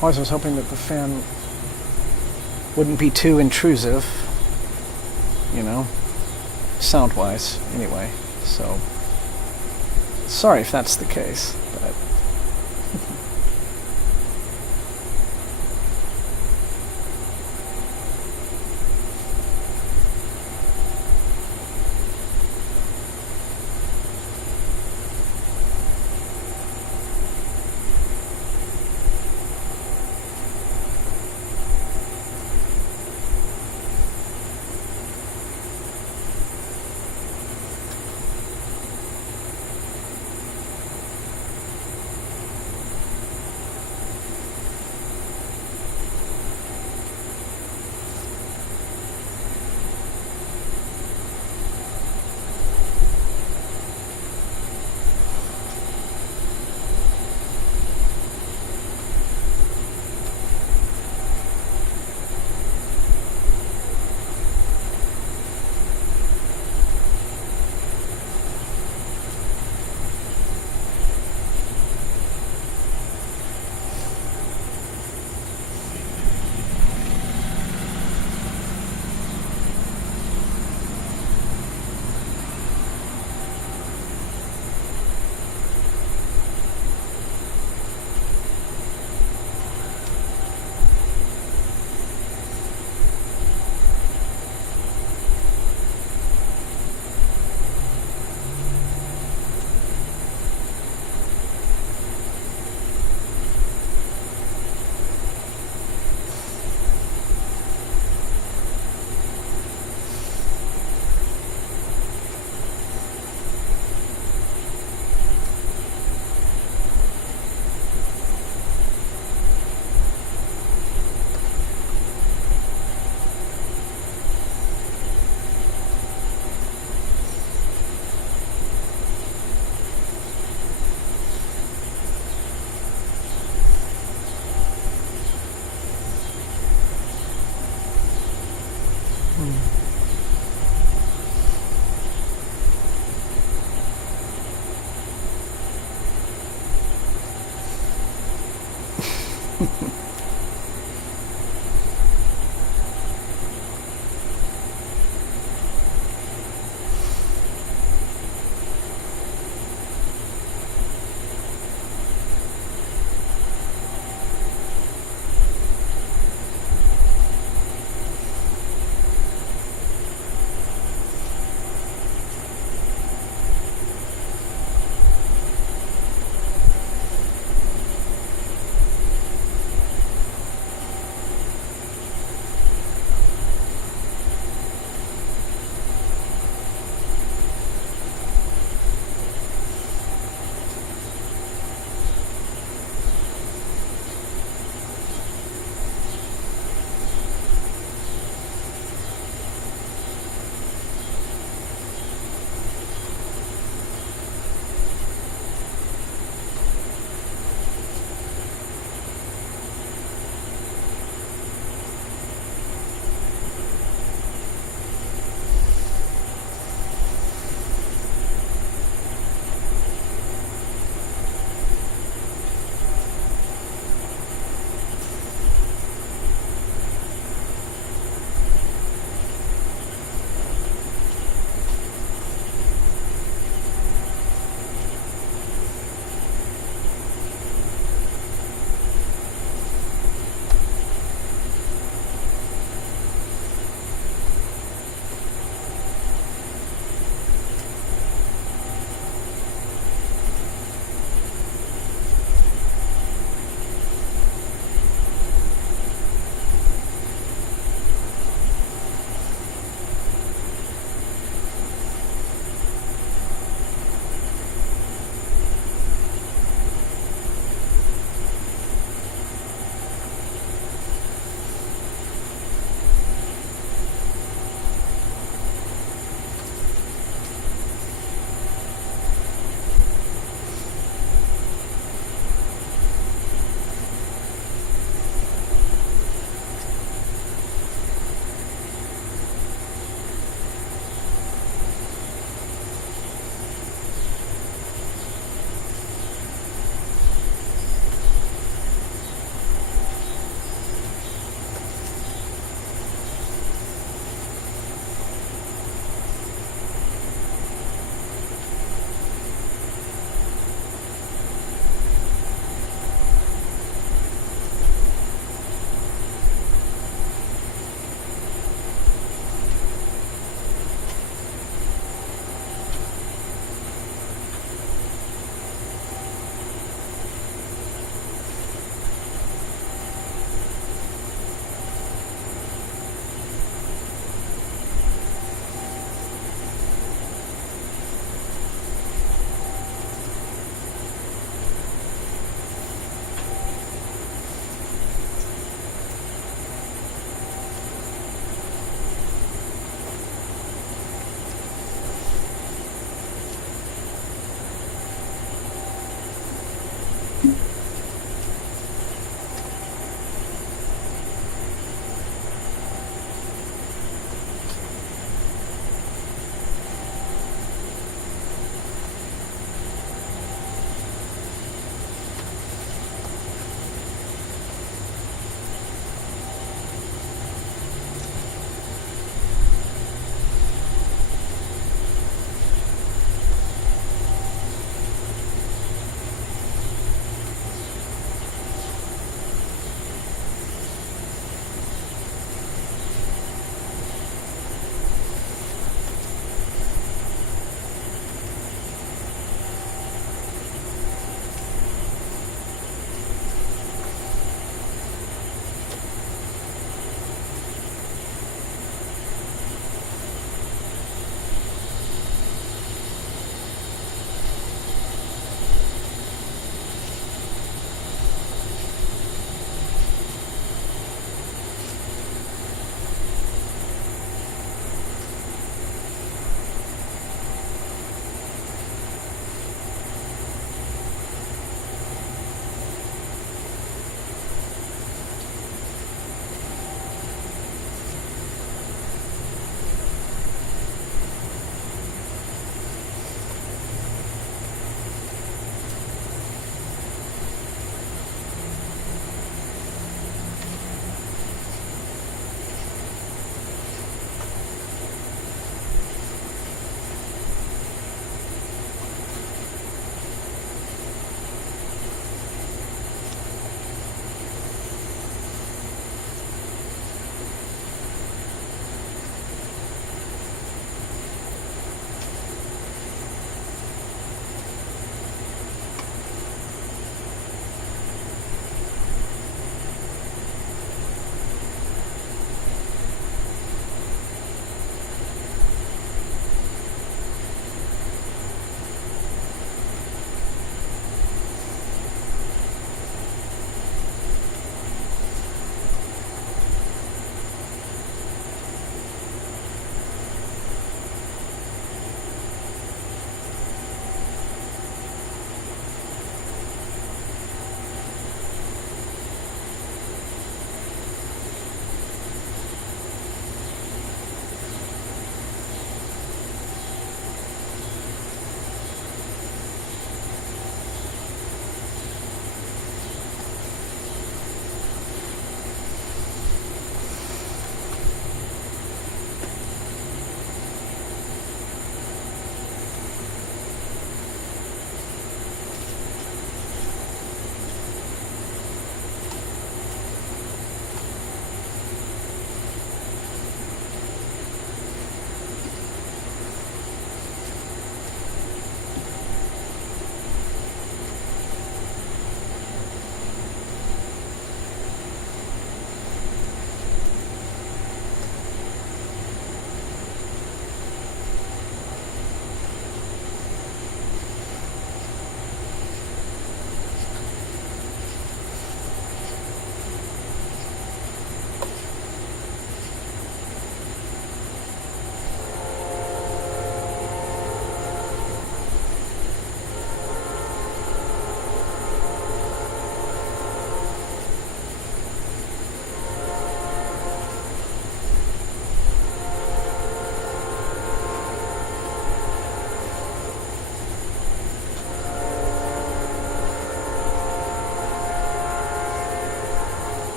always was hoping that the fan wouldn't be too intrusive, you know, sound-wise, anyway. So, sorry if that's the case, but...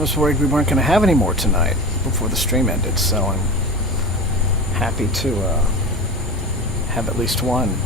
was worried we weren't going to have any more tonight before the stream ended, so I'm happy to have at least one.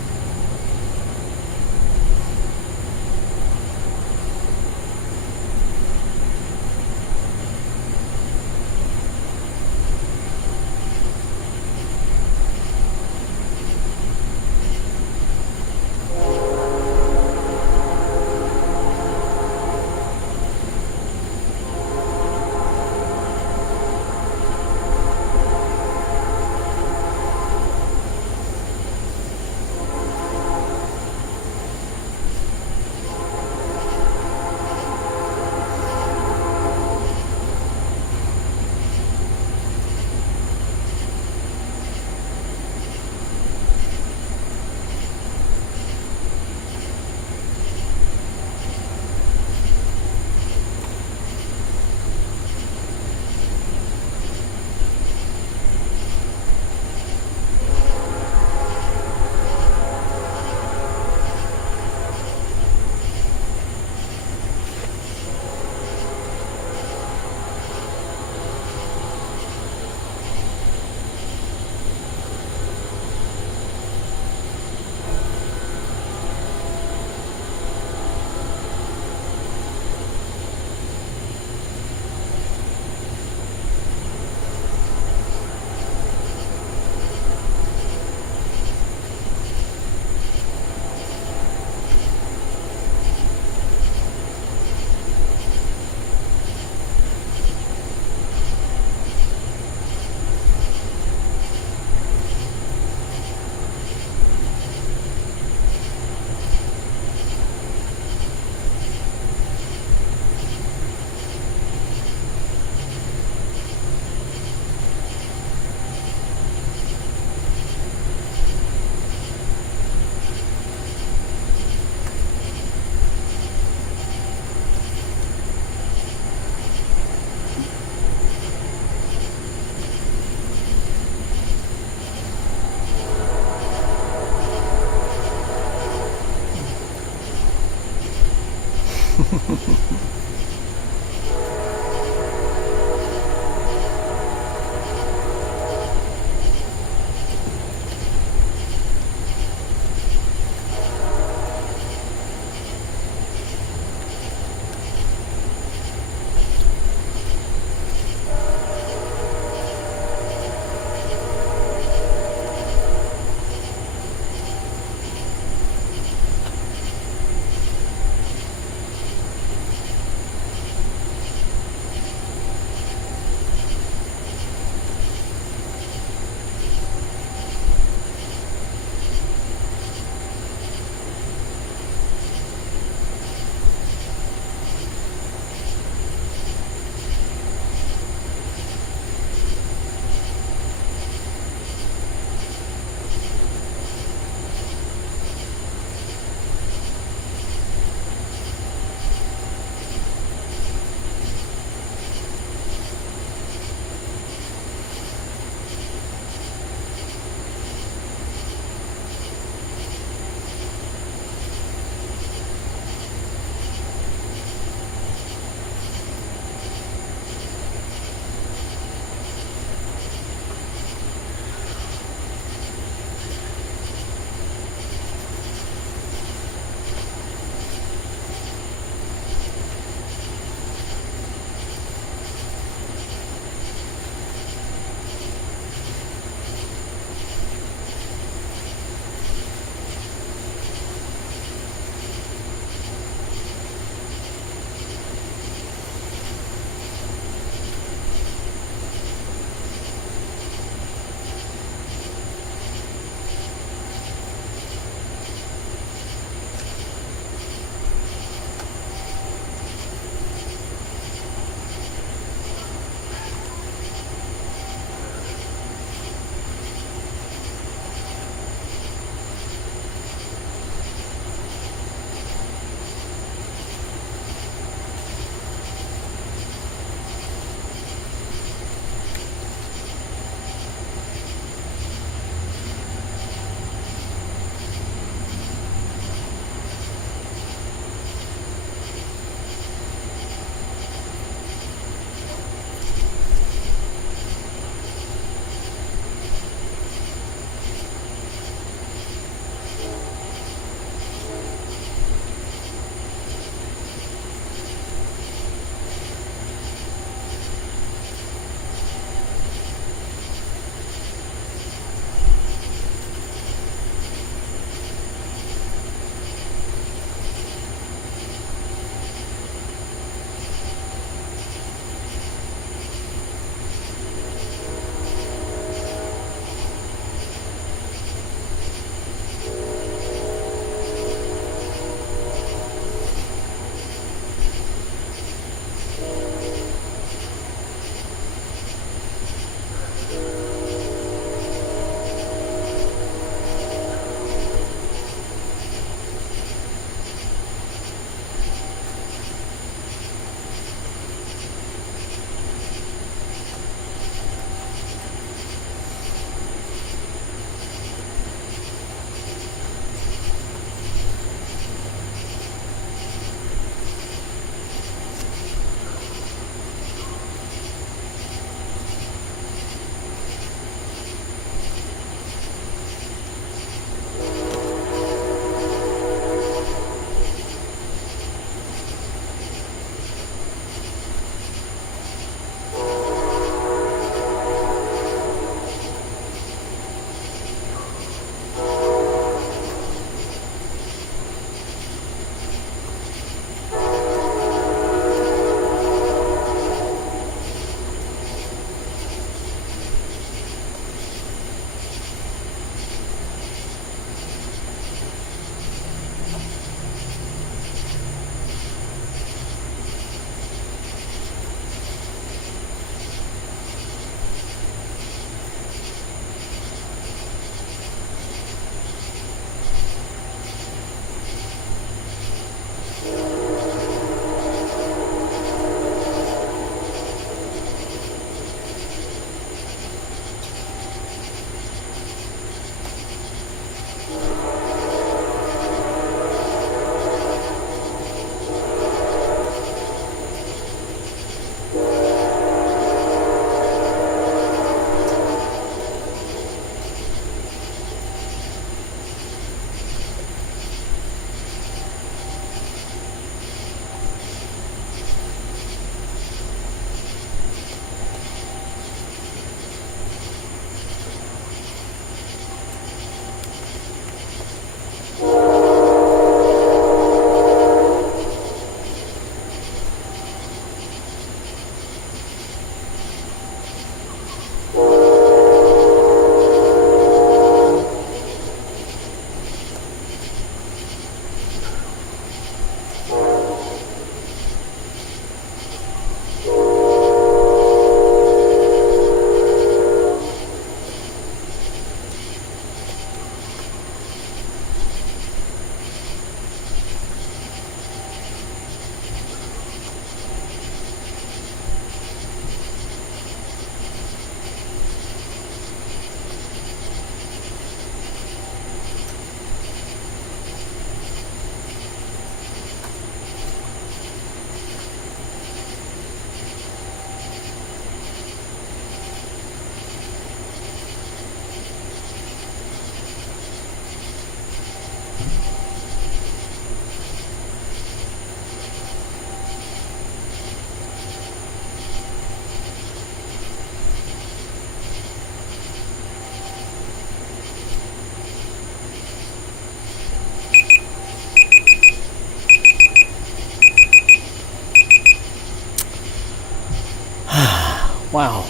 Wow.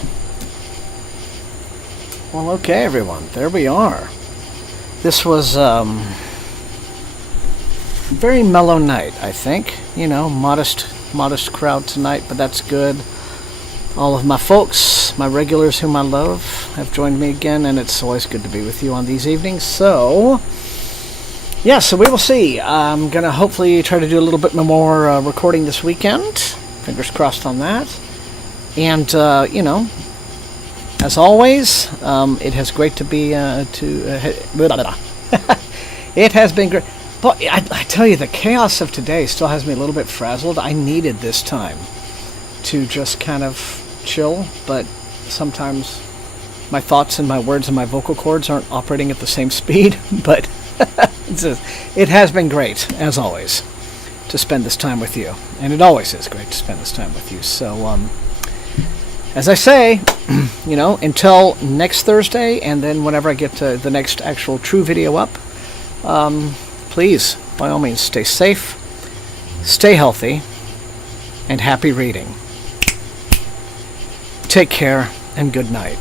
Well, okay, everyone. There we are. This was very mellow night, I think. You know, modest crowd tonight, but that's good. All of my folks, my regulars whom I love, have joined me again, and it's always good to be with you on these evenings. So, yeah, so we will see. I'm going to hopefully try to do a little bit more recording this weekend. Fingers crossed on that. And, you know, as always, it has great to be, it has been great. But I tell you, the chaos of today still has me a little bit frazzled. I needed this time to just kind of chill, but sometimes my thoughts and my words and my vocal cords aren't operating at the same speed. But it has been great, as always, to spend this time with you. And it always is great to spend this time with you. So, as I say, you know, until next Thursday, and then whenever I get to the next actual true video up, please, by all means, stay safe, stay healthy, and happy reading. Take care, and good night.